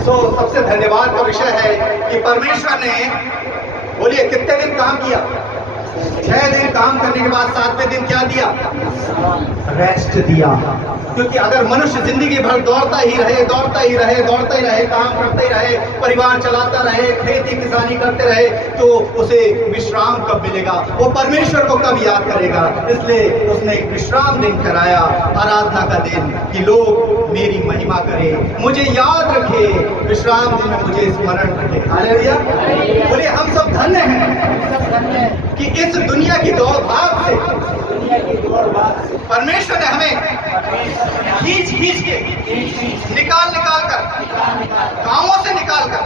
सबसे धन्यवाद का विषय है कि परमेश्वर ने, बोलिए, कितने दिन काम किया? 6 दिन काम करने के बाद 7वें दिन क्या दिया? रेस्ट दिया। क्योंकि अगर मनुष्य जिंदगी भर दौड़ता ही रहे, काम करते ही रहे, परिवार चलाता रहे, खेती किसानी करते रहे, तो उसे विश्राम कब मिलेगा? वो परमेश्वर को कब याद करेगा? इसलिए उसने एक विश्राम दिन कराया, आराधना का दिन, कि लोग मेरी महिमा करें, मुझे याद रखे, विश्राम दिन में मुझे स्मरण रखे। हालेलुया। बोलिए, हम सब धन्य हैं कि इस दुनिया की दौड़ भाग से परमेश्वर ने हमें खींच के निकाल कर, कामों से निकाल कर,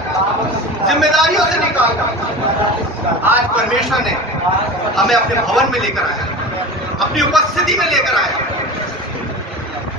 जिम्मेदारियों से निकाल कर आज परमेश्वर ने हमें अपने भवन में लेकर आया, अपनी उपस्थिति में लेकर आया।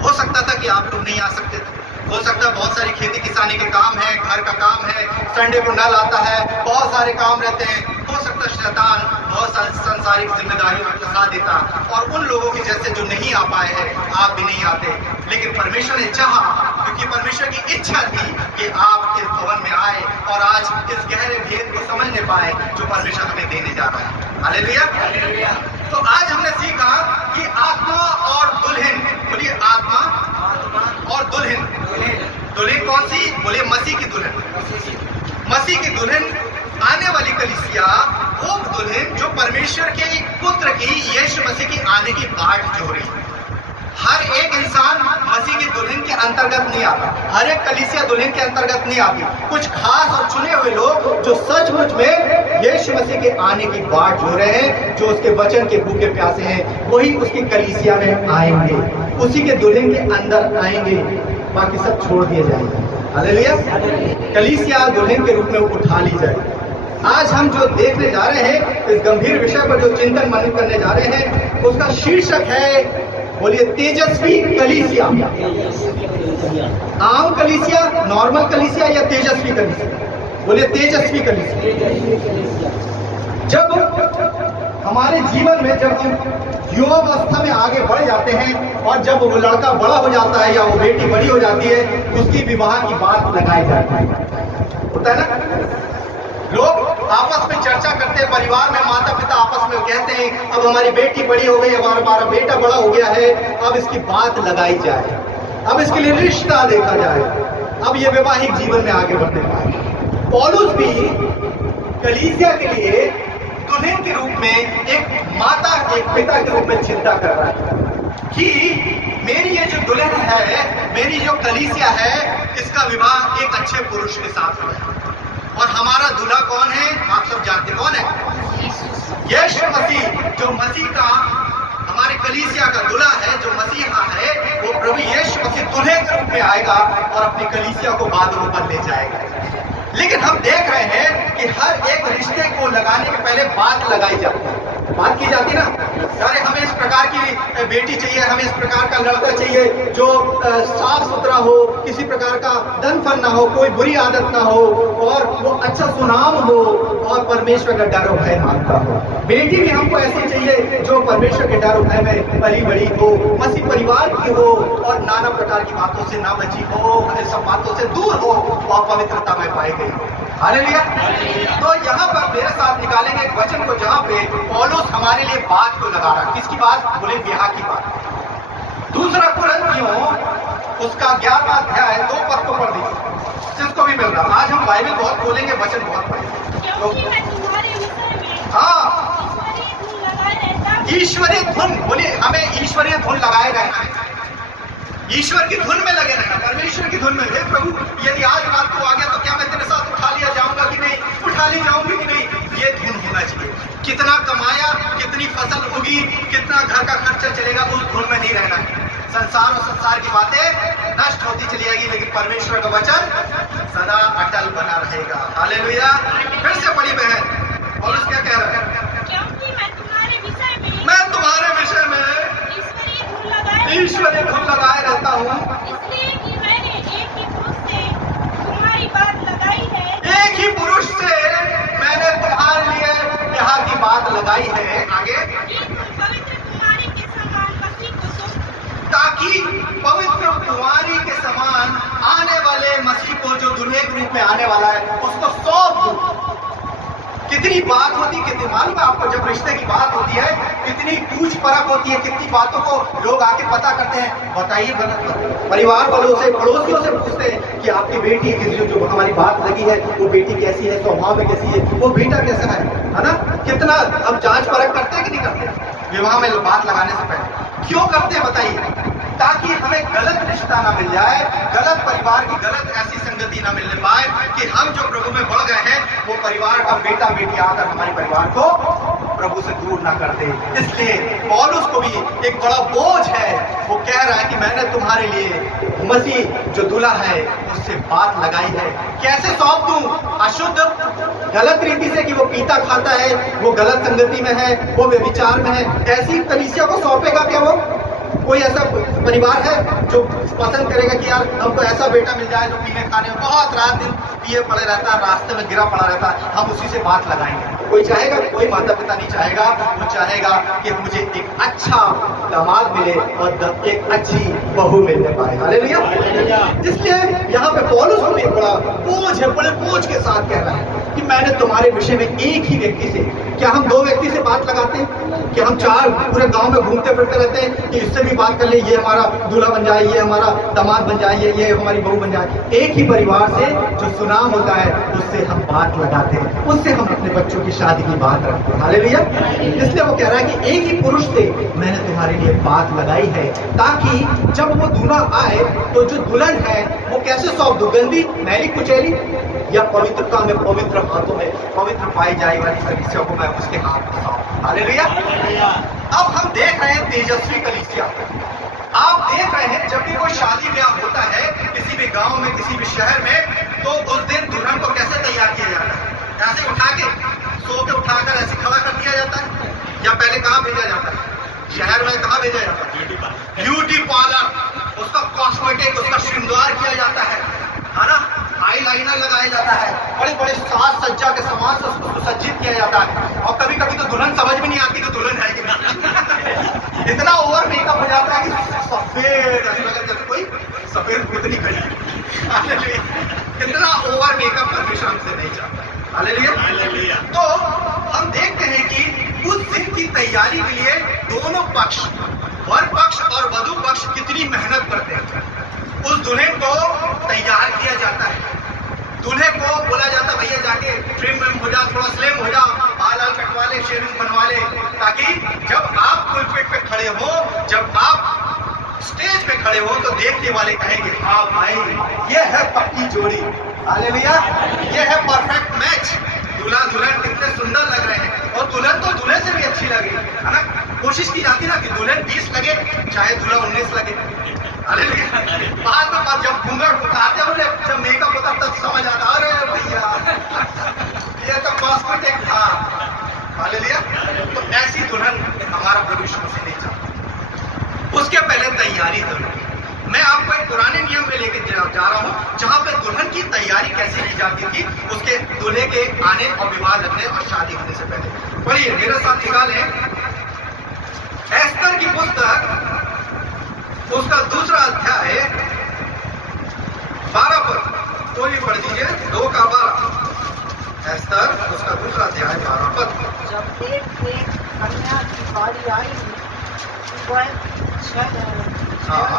हो सकता था कि आप लोग नहीं आ सकते थे, हो सकता है बहुत सारी खेती किसानी के काम है, घर का काम है, संडे को नल आता है, बहुत सारे काम रहते हैं। हो सकता है शैतान बहुत सारी सांसारिक जिम्मेदारियों में फंसा देता और उन लोगों के जैसे जो नहीं आ पाए हैं, आप भी नहीं आते। लेकिन परमेश्वर ने चाहा, क्योंकि परमेश्वर की इच्छा थी कि आप इस भवन में आए और आज इस गहरे भेद को समझने पाए जो परमेश्वर हमें देने जा रहा है। हालेलुया। तो आज हमने सीखा कि आत्मा और दुल्हन, बोलिए, आत्मा और दुल्हन। दुल्हन कौन सी? बोलिए, मसीह की दुल्हन। मसीह की दुल्हन, आने वाली कलीसिया, वो दुल्हन जो परमेश्वर के पुत्र की, यीशु मसीह की आने की बाट जो रही है। हर एक इंसान मसीह की दुल्हन के अंतर्गत नहीं आता, हर एक कलीसिया दुल्हन के अंतर्गत नहीं आती। कुछ खास और चुने हुए लोग जो सचमुच में यीशु मसीह के आने की बाट जो रहे हैं, जो उसके वचन के भूखे प्यासे हैं, वही उसकी कलीसिया में आएंगे, उसी के दुल्हन के अंदर आएंगे, बाकी सब छोड़ दिए जाएंगे। हालेलुया। कलीसिया दुल्हन के रूप में उठा ली जाए। आज हम जो देखने जा रहे हैं, इस गंभीर विषय पर जो चिंतन मनन करने जा रहे हैं, उसका शीर्षक है, बोलिए, तेजस्वी कलीसिया। आम कलीसिया, नॉर्मल कलीसिया या तेजस्वी कलीसिया? बोलिए, तेजस्वी कलीसिया। जब हमारे जीवन में, जब हम युवावस्था में आगे बढ़ जाते हैं और जब वो लड़का बड़ा हो जाता है या वो बेटी बड़ी हो जाती है, उसकी विवाह की बात लगाई जाती है, होता है ना? लोग आपस में चर्चा करते हैं, परिवार में माता पिता आपस में कहते हैं, अब हमारी बेटी बड़ी हो गई, अब हमारा बेटा बड़ा हो गया है, अब इसकी बात लगाई जाए, अब इसके लिए रिश्ता देखा जाए, अब ये वैवाहिक जीवन में आगे बढ़ने पाए। पौलुस भी कलीसिया के लिए दुल्हन के रूप में, एक माता, एक पिता के रूप में चिंता कर रहा है कि मेरी ये जो दुल्हन है, मेरी जो कलीसिया है, इसका विवाह एक अच्छे पुरुष के साथ हो। और हमारा दूल्हा कौन है? आप सब जानते कौन है? यीशु मसीह। जो मसीह का, हमारे कलीसिया का दूल्हा है, जो मसीहा है, वो प्रभु यीशु मसीह दूल्हे के रूप में आएगा और अपनी कलीसिया को बादलों पर ले जाएगा। लेकिन हम देख रहे हैं कि हर एक रिश्ते को लगाने के पहले बात लगाई जाती है, बात की जाती ना, अरे हमें इस प्रकार की बेटी चाहिए, हमें इस प्रकार का लड़का चाहिए जो साफ सुथरा हो, किसी प्रकार का धन फन ना हो, कोई बुरी आदत ना हो, और वो अच्छा सुनाम हो और परमेश्वर का डर और भय मानता हो। बेटी भी हमको ऐसी चाहिए जो परमेश्वर के डर और भय में पली बड़ी हो, मसीह परिवार की हो और नाना प्रकार की बातों से ना बची हो, सब बातों से दूर हो और पवित्रता में पाई गई हो। हालेलुया। तो यहाँ पर मेरे साथ निकालेंगे एक वचन को जहाँ पे पौलुस हमारे लिए बात को लगा रहा है। किसकी बात? बोले, ब्याह की बात। दूसरा कुरिन्थियों, उसका 11वां अध्याय 2 पद को पढ़ दीजिए, जिसको भी मिल रहा। आज हम बाइबल बहुत खोलेंगे, वचन बहुत पढ़ेंगे। हाँ, ईश्वरीय धुन, बोलिए, हमें ईश्वरीय धुन लगाए रहना है, ईश्वर की धुन में लगे रहना, परमेश्वर की धुन में। हे प्रभु, यदि आज रात को आ गया तो क्या मैं तेरे साथ उठा लिया जाऊंगा कि नहीं, उठा ली जाऊंगी कि नहीं, ये धुन होना चाहिए। कितना कमाया, कितनी फसल होगी, कितना घर का खर्चा चलेगा, उस धुन में नहीं रहना है। संसार और संसार की बातें नष्ट होती चली जाएगी, लेकिन परमेश्वर का वचन सदा अटल बना रहेगा। हालेलुया। फिर से बड़ी बहन पौलुस क्या कह रहा है? क्योंकि मैं तुम्हारे विषय में ईश्वरीय धुन लगाए रहता हूँ, इसलिए कि मैंने एक ही पुरुष से तुम्हारी बात लगाई है, एक ही पुरुष से मैंने तुम्हारे लिए ब्याह की बात लगाई है। आगे, ताकि पवित्र कुंवारी के समान आने वाले मसीह को जो जो दूल्हे के रूप में आने वाला है उसको सौंप दूं। कितनी बात होती, कितनी मालूम है आपको, जब रिश्ते की बात होती है कितनी पूछ परख होती है, कितनी बातों को लोग आके पता करते हैं। बताइए, परिवार वालों से, पड़ोसियों से पूछते हैं कि आपकी बेटी जो हमारी बात लगी है वो बेटी कैसी है, स्वभाव में कैसी है, वो बेटा कैसा है ना। कितना अब जांच परख करते हैं कि नहीं करते विवाह में बात लगाने से पहले? क्यों करते हैं बताइए? ताकि हमें गलत रिश्ता ना मिल जाए, गलत परिवार की गलत ऐसी संगति ना मिलने पाए कि हम जो प्रभु में बढ़ गए हैं वो परिवार का बेटा बेटी आकर हमारे परिवार को प्रभु से दूर ना कर दे। इसलिए पौलुस को भी एक बड़ा बोझ है। वो कह रहा है कि मैंने तुम्हारे लिए मसीह जो दूल्हा है उससे बात लगाई है। कैसे सौंप दूं? अशुद्ध गलत रीति से कि वो पीता खाता है, वो गलत संगति में है, वो व्यभिचार में है, ऐसी कलीसिया को सौंपेगा क्या वो? कोई ऐसा परिवार है जो पसंद करेगा कि यार हमको ऐसा बेटा मिल जाए जो पीने खाने में बहुत रात दिन पिए पड़े रहता है, रास्ते में गिरा पड़ा रहता है, हम उसी से बात लगाएंगे? कोई चाहेगा? कोई माता पिता नहीं चाहेगा। वो चाहेगा कि मुझे एक अच्छा दामाद मिले और एक अच्छी बहू मिलने पाए। हालेलुया। इसलिए यहाँ पे पौलुस को भी बड़ा बोझ है, बड़े बोझ के साथ कह रहा है कि मैंने तुम्हारे विषय में एक ही व्यक्ति से, क्या हम दो व्यक्ति से बात लगाते हैं? क्या हम चार पूरे गांव में घूमते फिरते रहते हैं कि इससे भी बात कर ले, ये हमारा दूल्हा बन जाए, ये हमारा दामाद बन जाए, ये हमारी बहू बन जाए? एक ही परिवार से जो सुनाम होता है उससे हम बात लगाते हैं, उससे हम अपने बच्चों की शादी की बात रखते हैं। हालेलुया। इसलिए वो कह रहा है कि एक ही पुरुष से मैंने तुम्हारे लिए बात लगाई है, ताकि जब वो दूल्हा आए तो जो दुल्हन है वो कैसे सौंप दूं? गंदी, मैली, कुचैली, या पवित्रता में, पवित्र हाथों में पवित्र पाई जाए वाली कलीसिया को मैं उसके हाथ में सौंप। हालेलुया। अब हम देख रहे हैं तेजस्वी कलीसिया। आप देख रहे हैं जब भी कोई शादी ब्याह होता है किसी भी गांव में, किसी भी शहर में, तो उस दिन दुल्हन को कैसे तैयार किया जाता है? ऐसे उठा के, सो के उठाकर ऐसे खड़ा कर दिया जाता है, या पहले कहाँ भेजा जाता है? शहर में कहाँ भेजा जाता है? Beauty parlour. उसका कॉस्मेटिक, उसका श्रृंगार किया जाता है ना, आईलाइनर लगाया जाता है, बड़े बड़े साज सज्जा के सामान से उसको सुसज्जित किया जाता है। और कभी कभी तो दुल्हन समझ में नहीं आती कि दुल्हन है कि नहीं। इतना ओवर मेकअप हो जाता है कि सफेद, ऐसा लगा जैसे कोई सफेद भूतनी खड़ी। इतना ओवर मेकअप परमेश्वर हमसे नहीं चाहता। हालेलुया। तो हम देखते हैं कि उस दिन की तैयारी के लिए दोनों पक्ष, वर पक्ष और वधु पक्ष कितनी मेहनत करते हैं। उस दुल्हन को तैयार किया जाता है, दूल्हे को बोला जाता भैया जाके ट्रिम हो जा, थोड़ा स्लिम हो जा, बाल कटवा ले, शेविंग बनवा ले, ताकि जब आप पुलपिट पे खड़े हो, जब आप स्टेज पे खड़े हो तो देखने वाले कहेंगे हाँ भाई ये है पक्की जोड़ी। हालेलुया। ये है परफेक्ट मैच। दूल्हा दुल्हन कितने सुंदर लग रहे हैं, और दुल्हन तो दूल्हे से भी अच्छी लगे, है ना। कोशिश की जाती ना कि दुल्हन 20 लगे चाहे दूल्हा 19 लगे। बाद में जब घूंघट उठाते हो, जब मेकअप होता तब समझ आता अरे भैया ये तो कॉस्मेटिक था। हालेलुया। तो ऐसी दुल्हन हमारा प्रभु यीशु मसीह नहीं चाहता। उसके पहले तैयारी जरूरी। मैं आपको एक पुराने नियम में लेके जा रहा हूँ जहाँ पे दुल्हन की तैयारी कैसे की जाती थी उसके दूल्हे के आने और विवाह लगने और शादी होने से पहले। पढ़िए, मेरे साथ निकालें एस्तर की पुस्तक, उसका दूसरा अध्याय 12 पद, तो ये पढ़ दीजिए, 2 का 12। एस्तर उसका दूसरा अध्याय 12 पद। जब एक कन्या की बारी आई, वह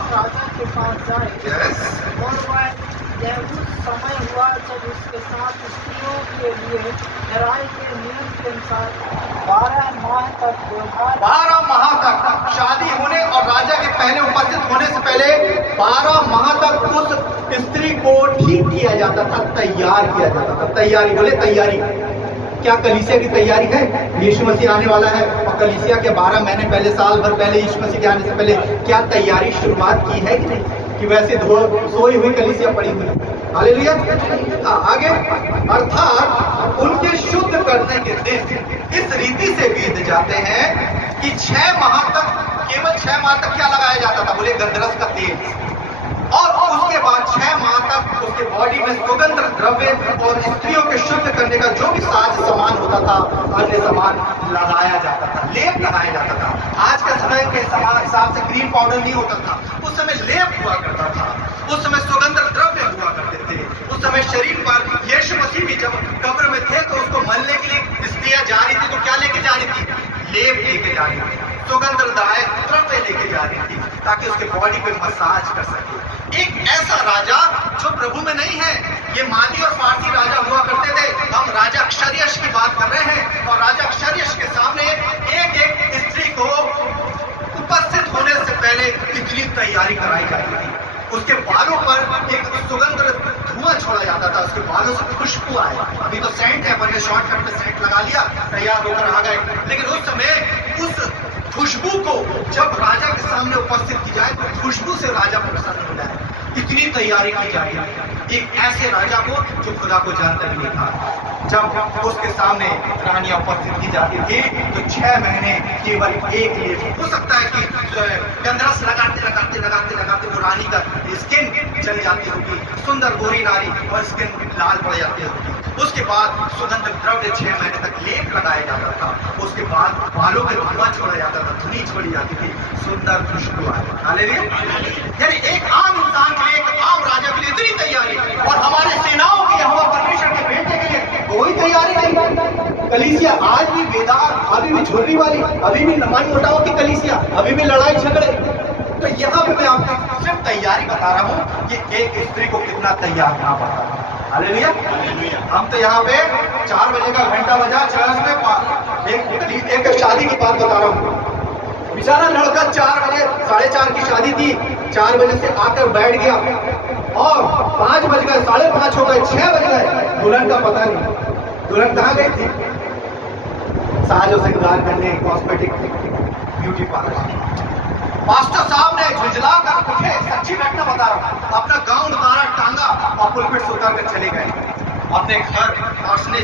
राजा के पास जाए, और वह यह उस समय हुआ जब उसके साथ स्त्रियों के लिए लड़ाई के नियम के अनुसार 12 माह तक व्यवहार, 12 माह तक शादी होने और राजा के पहले उपस्थित होने से पहले 12 माह तक उस स्त्री को ठीक किया जाता था, तैयार किया जाता था। तैयारी, बोले तैयारी। क्या कलीसिया की तैयारी है? यीशु मसीह आने वाला है और कलीसिया के 12 महीने पहले, साल भर पहले, यीशु मसीह के आने से पहले क्या तैयारी शुरुआत की है कि नहीं? कि वैसे सोई हुई कलीसिया पड़ी हुई? हालेलुया। आगे, अर्थात उनके शुद्ध करने के दिन इस रीति से बीत जाते हैं कि 6 माह तक, केवल 6 माह तक क्या लगाया जाता था? बोले गंधरस का तेल। और उसके बाद 6 माह तक उसके बॉडी में सुगंध द्रव्य और स्त्रियों के शुद्ध करने का जो भी साज सामान होता था, अन्य सामान लगाया जाता था, लेप लगाया जाता था। आज के समय के हिसाब से क्रीम पाउडर नहीं होता था, उस समय लेप हुआ करता था, उस समय सुगंध द्रव्य हुआ करते थे, उस समय शरीर पर यीशु मसीह भी जब कब्र में थे तो उसको मलने के लिए स्त्रियां जा रही थी, तो क्या लेके जा रही थी? लेप लेके जा रही थी, सुगंधदायक द्रव्य लेके जा रही थी, ताकि उसके बॉडी पे मसाज कर सके। एक ऐसा राजा जो प्रभु में नहीं है। ये मादी और फारसी राजा हुआ करते थे। हम राजा अक्षर्यश की बात कर रहे हैं, और राजा अक्षर्यश के सामने एक एक स्त्री को उपस्थित होने से पहले इतनी तैयारी कराई जाती थी। उसके बालों पर एक सुगंध धुआं छोड़ा जाता था, उसके बालों से खुशबू आए। अभी तो सेंट है, अपन ने शॉर्टकट में सेंट लगा लिया, तैयार होकर आ गए, लेकिन उस समय उस खुशबू को जब राजा के सामने उपस्थित की जाए तो खुशबू से राजा प्रसन्न हो जाए, इतनी तैयारी की जाती है। एक ऐसे राजा को जो खुदा को जानता भी नहीं था, जब उसके सामने रानियां उपस्थित की जाती थी तो 6 महीने केवल एक लेप। हो सकता है कि गंधरस लगाते लगाते लगाते लगाते वो रानी का स्किन चली जाती होगी, सुंदर गोरी नारी, और स्किन लाल पड़ जाती होगी। उसके बाद सुगंध द्रव्य 6 महीने तक लेप लगाया जाता था। उसके बाद बालों में धुआं छोड़ा जाता था, धुनी छोड़ी जाती थी, सुंदर खुशबू आए। हालेलुया। यानी एक आम इंसान के लिए, एक आम राजा के लिए इतनी तैयारी, और हमारे सेनाओं के यहोवा परमेश्वर के बेटे के लिए कोई तैयारी नहीं। कलीसिया आज भी बेदार, अभी भी झुर्री वाली, अभी भी मन मुटाव की कलीसिया, अभी भी लड़ाई झगड़े। तो यहाँ पे मैं आपको सिर्फ तैयारी बता रहा हूँ कि एक स्त्री को कितना तैयार होना पड़ता है। हालेलुया। हम तो यहाँ पे 4 बजे का घंटा बजा चर्च में, एक शादी की बात बता रहा हूँ। बेचारा लड़का 4 बजे, 4:30 की शादी थी, 4 बजे से आकर बैठ गया, और 5 बज गए, 5:30 हो गए, 6 बज गए, दुल्हन का पता नहीं। दुल्हन कहाँ गई थी? साजो श्रृंगार करने, कॉस्मेटिक, ब्यूटी पार्लर। मास्टर साहब ने झुंझला कर उठे, सच्ची घटना बता रहा हूं, अपना गाउन उतारा, टांगा और पुलपिट से उतर कर चले गए अपने घर पहुंचने।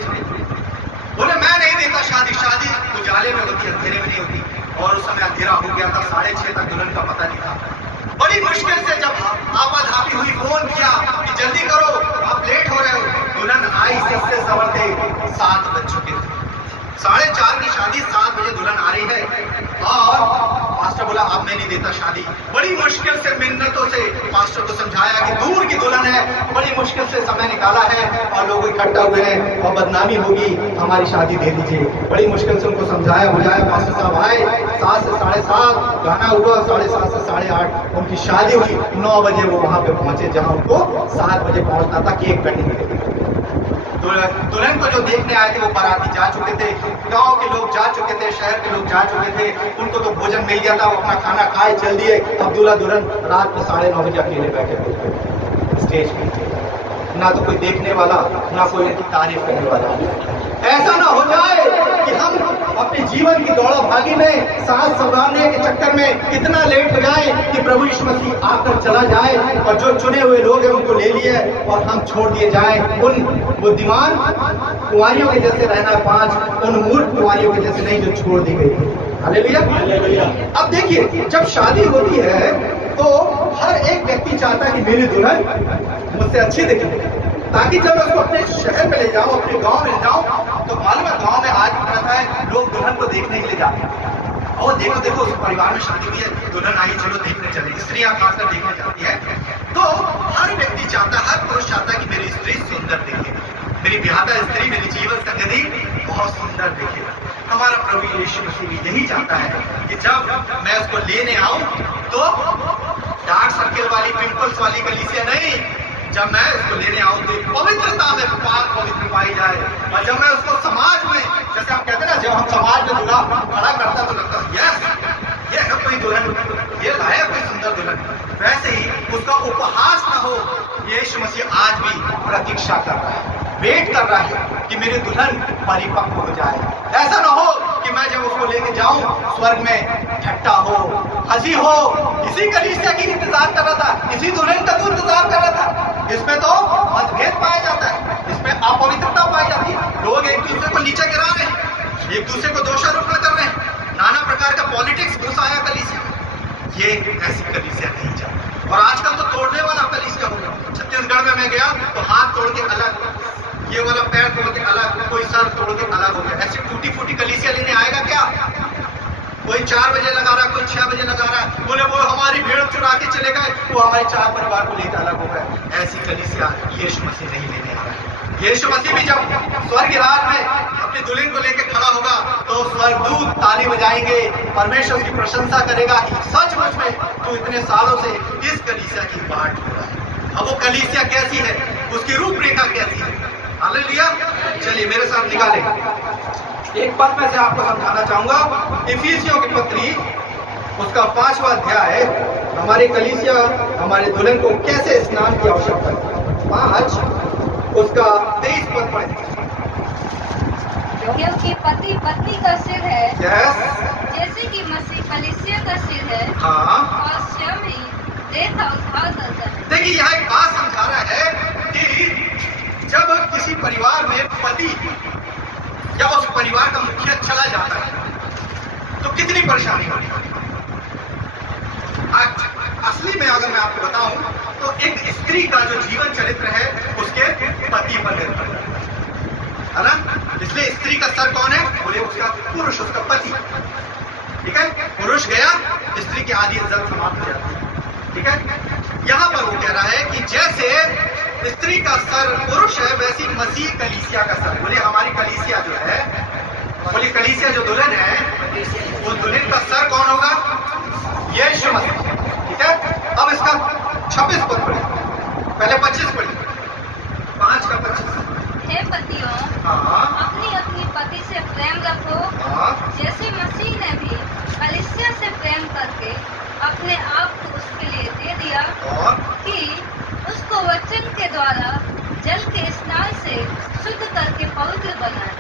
बोले मैं नहीं देता शादी, शादी उजाले में होती, अंधेरे में नहीं होती। और उस समय अंधेरा हो गया था, 6:30 तक दुल्हन का पता नहीं था। बड़ी मुश्किल से जब आपाधापी हुई, फोन किया कि जल्दी करो, आप लेट हो रहे हो। दुल्हन आई, सस्ते सवरते 7 बज चुके थे। 4:30 की शादी, 7 बजे दुल्हन आ रही है, और पास्टर बोला अब मैं नहीं देता शादी। बड़ी मुश्किल से, मिन्नतों से पास्टर को समझाया कि दूर की दुल्हन है, बड़ी मुश्किल से समय निकाला है, और लोग इकट्ठा हुए हैं और बदनामी होगी, हमारी शादी दे दीजिए। बड़ी मुश्किल से उनको समझाया बुझाया, पास्टर साहब आए, 7 से 7:30 गाना हुआ, 7:30 से 8:30 उनकी शादी हुई। 9 बजे वो वहां पे पहुंचे जहां उनको 7 बजे पहुंचना था, केक कटिंग के लिए। दुल्हन को जो देखने आए थे वो बाराती जा चुके थे, गांव के लोग जा चुके थे, शहर के लोग जा चुके थे, उनको तो भोजन मिल गया था, वो अपना खाना खाए चल दिए। अब दूल्हा दुल्हन रात को 9:30 बजे अकेले बैठे थे स्टेज पे, ना तो कोई देखने वाला, ना कोई इनकी तारीफ करने वाला। ऐसा ना हो जाए कि हम अपने जीवन की दौड़ा भागी में, सांस संभालने के चक्कर में इतना लेट हो जाए कि प्रभु यीशु मसीह आकर चला जाए, और जो चुने हुए लोग हैं उनको ले लिए और हम छोड़ दिए जाएं। उन बुद्धिमान कुंवारियों के जैसे रहना 5, उन मूर्ख कुंवारियों के जैसे नहीं जो छोड़ दी गई। हालेलुया। अब देखिए, जब शादी होती है तो हर एक व्यक्ति चाहता है कि मेरी दुल्हन मुझसे अच्छी दिखे, ताकि जब मैं उसको अपने शहर में ले जाऊं, अपने गांव में ले जाऊं, तो मालूम है गांव में आज प्रथा है, लोग दुल्हन को देखने के लिए जाते हैं। और देखो देखो उस परिवार में शादी हुई है, दुल्हन आई, चलो देखने चले। स्त्रियां खासकर देखने जाती है। तो हर व्यक्ति चाहता है, हर पुरुष चाहता है कि मेरी स्त्री सुंदर दिखे, मेरी ब्याहता स्त्री, मेरी जीवन संगति बहुत सुंदर दिखे। हमारा प्रभु यीशु मसीह यही चाहता है कि जब मैं उसको लेने आऊं तो डार्क सर्किल वाली, पिंपल्स वाली कलीसिया नहीं, जब मैं उसको लेने आऊं तो पवित्रता में पाक पवित्र पाई जाए। और जब मैं उसको समाज में, जैसे हम कहते हैं ना, जब हम समाज में दूल्हा खड़ा करता तो लगता है यस ये है कोई दुल्हन, ये लाया कोई सुंदर दुल्हन। वैसे ही उसका उपहास ना हो, यीशु मसीह आज भी प्रतीक्षा कर रहा है, वेट कर रहा है कि मेरी दुल्हन परिपक्व हो जाए। ऐसा ना हो कि मैं जब उसको लेके जाऊं स्वर्ग में ठट्टा हो, हंसी हो। इसी कलीसिया की इंतजार कर रहा था, इसी दुल्हन का तो इंतजार कर रहा था। इसमें तो मतभेद पाया जाता है, इसमें अपवित्रता पाई जाती है, लोग एक दूसरे को नीचे गिरा रहे हैं, एक दूसरे को दोषारोपण कर रहे हैं, नाना प्रकार का पॉलिटिक्स घुसाया कलीसिया। ये ऐसी कलीसिया नहीं चाहिए। और आजकल तो तोड़ने वाला कलीसिया होगा। छत्तीसगढ़ में मैं गया तो हाथ तोड़ के अलग, ये वाला पैर तोड़ के अलग, कोई सर तोड़ के अलग हो गया। ऐसी टूटी फूटी कलीसिया लेने आएगा क्या? कोई 4 बजे लगा रहा, कोई 6 बजे लगा रहा है। बोले वो हमारी भेड़ चुरा के चले गए, वो हमारे 4 परिवार को लेकर अलग हो गए। ऐसी कलीसिया यीशु मसीह नहीं लेने आ रहा है। यीशु मसीह भी जब स्वर्ग राज में अपनी दुल्हन को लेकर खड़ा होगा तो स्वर्गदूत ताली बजाएंगे, परमेश्वर की प्रशंसा करेगा कि सचमुच में तू इतने सालों से इस कलीसिया की बाट हो रहा है। अब वो कलीसिया कैसी है, उसकी रूपरेखा कैसी है, हालेलुया। चलिए मेरे साथ निकालें। एक बात मैं से आपको समझाना चाहूंगा। इफिसियों की पत्री उसका 5वां अध्याय हमारे कलीसिया हमारे दुल्हन को कैसे स्नान की आवश्यकता है। 5 उसका 23 पद पढ़े। क्योंकि पति पत्नी का सिर है, यस, जैसे कि मसीह कलीसिया का सिर है हाँ। और स्वयं ही देह का उद्धार करता है। देखिए यहाँ एक बात समझा रहा है कि जब किसी परिवार में पति या उस परिवार का मुखिया चला जाता है तो कितनी परेशानी होती है। असली में अगर मैं आपको बताऊं तो एक स्त्री का जो जीवन चरित्र है उसके पति पर निर्भर है ना। इसलिए स्त्री का सर कौन है, बोले उसका पुरुष, उसका पति। ठीक है, पुरुष गया स्त्री की आधी इज्जत समाप्त हो जाती है। ठीक है, यहां पर वो कह रहा है कि जैसे स्त्री का सर पुरुष है वैसी मसीह कलीसिया का सर। बोले हमारी कलीसिया जो है, बोले कलीसिया जो दुल्हन है उस दुल्हन का सर कौन होगा, यीशु मसीह। ठीक है, अब इसका 26 पद पढ़िए, पहले 25 पढ़िए, 5 का 25। हे पतियों, हाँ अपनी अपनी पति से प्रेम रखो, हाँ जैसे मसीह ने भी कलीसिया से प्रेम करके अपने आप को उसके लिए दे दिया और कि उसको वचन के द्वारा जल के स्नान से शुद्ध करके पवित्र बनाए।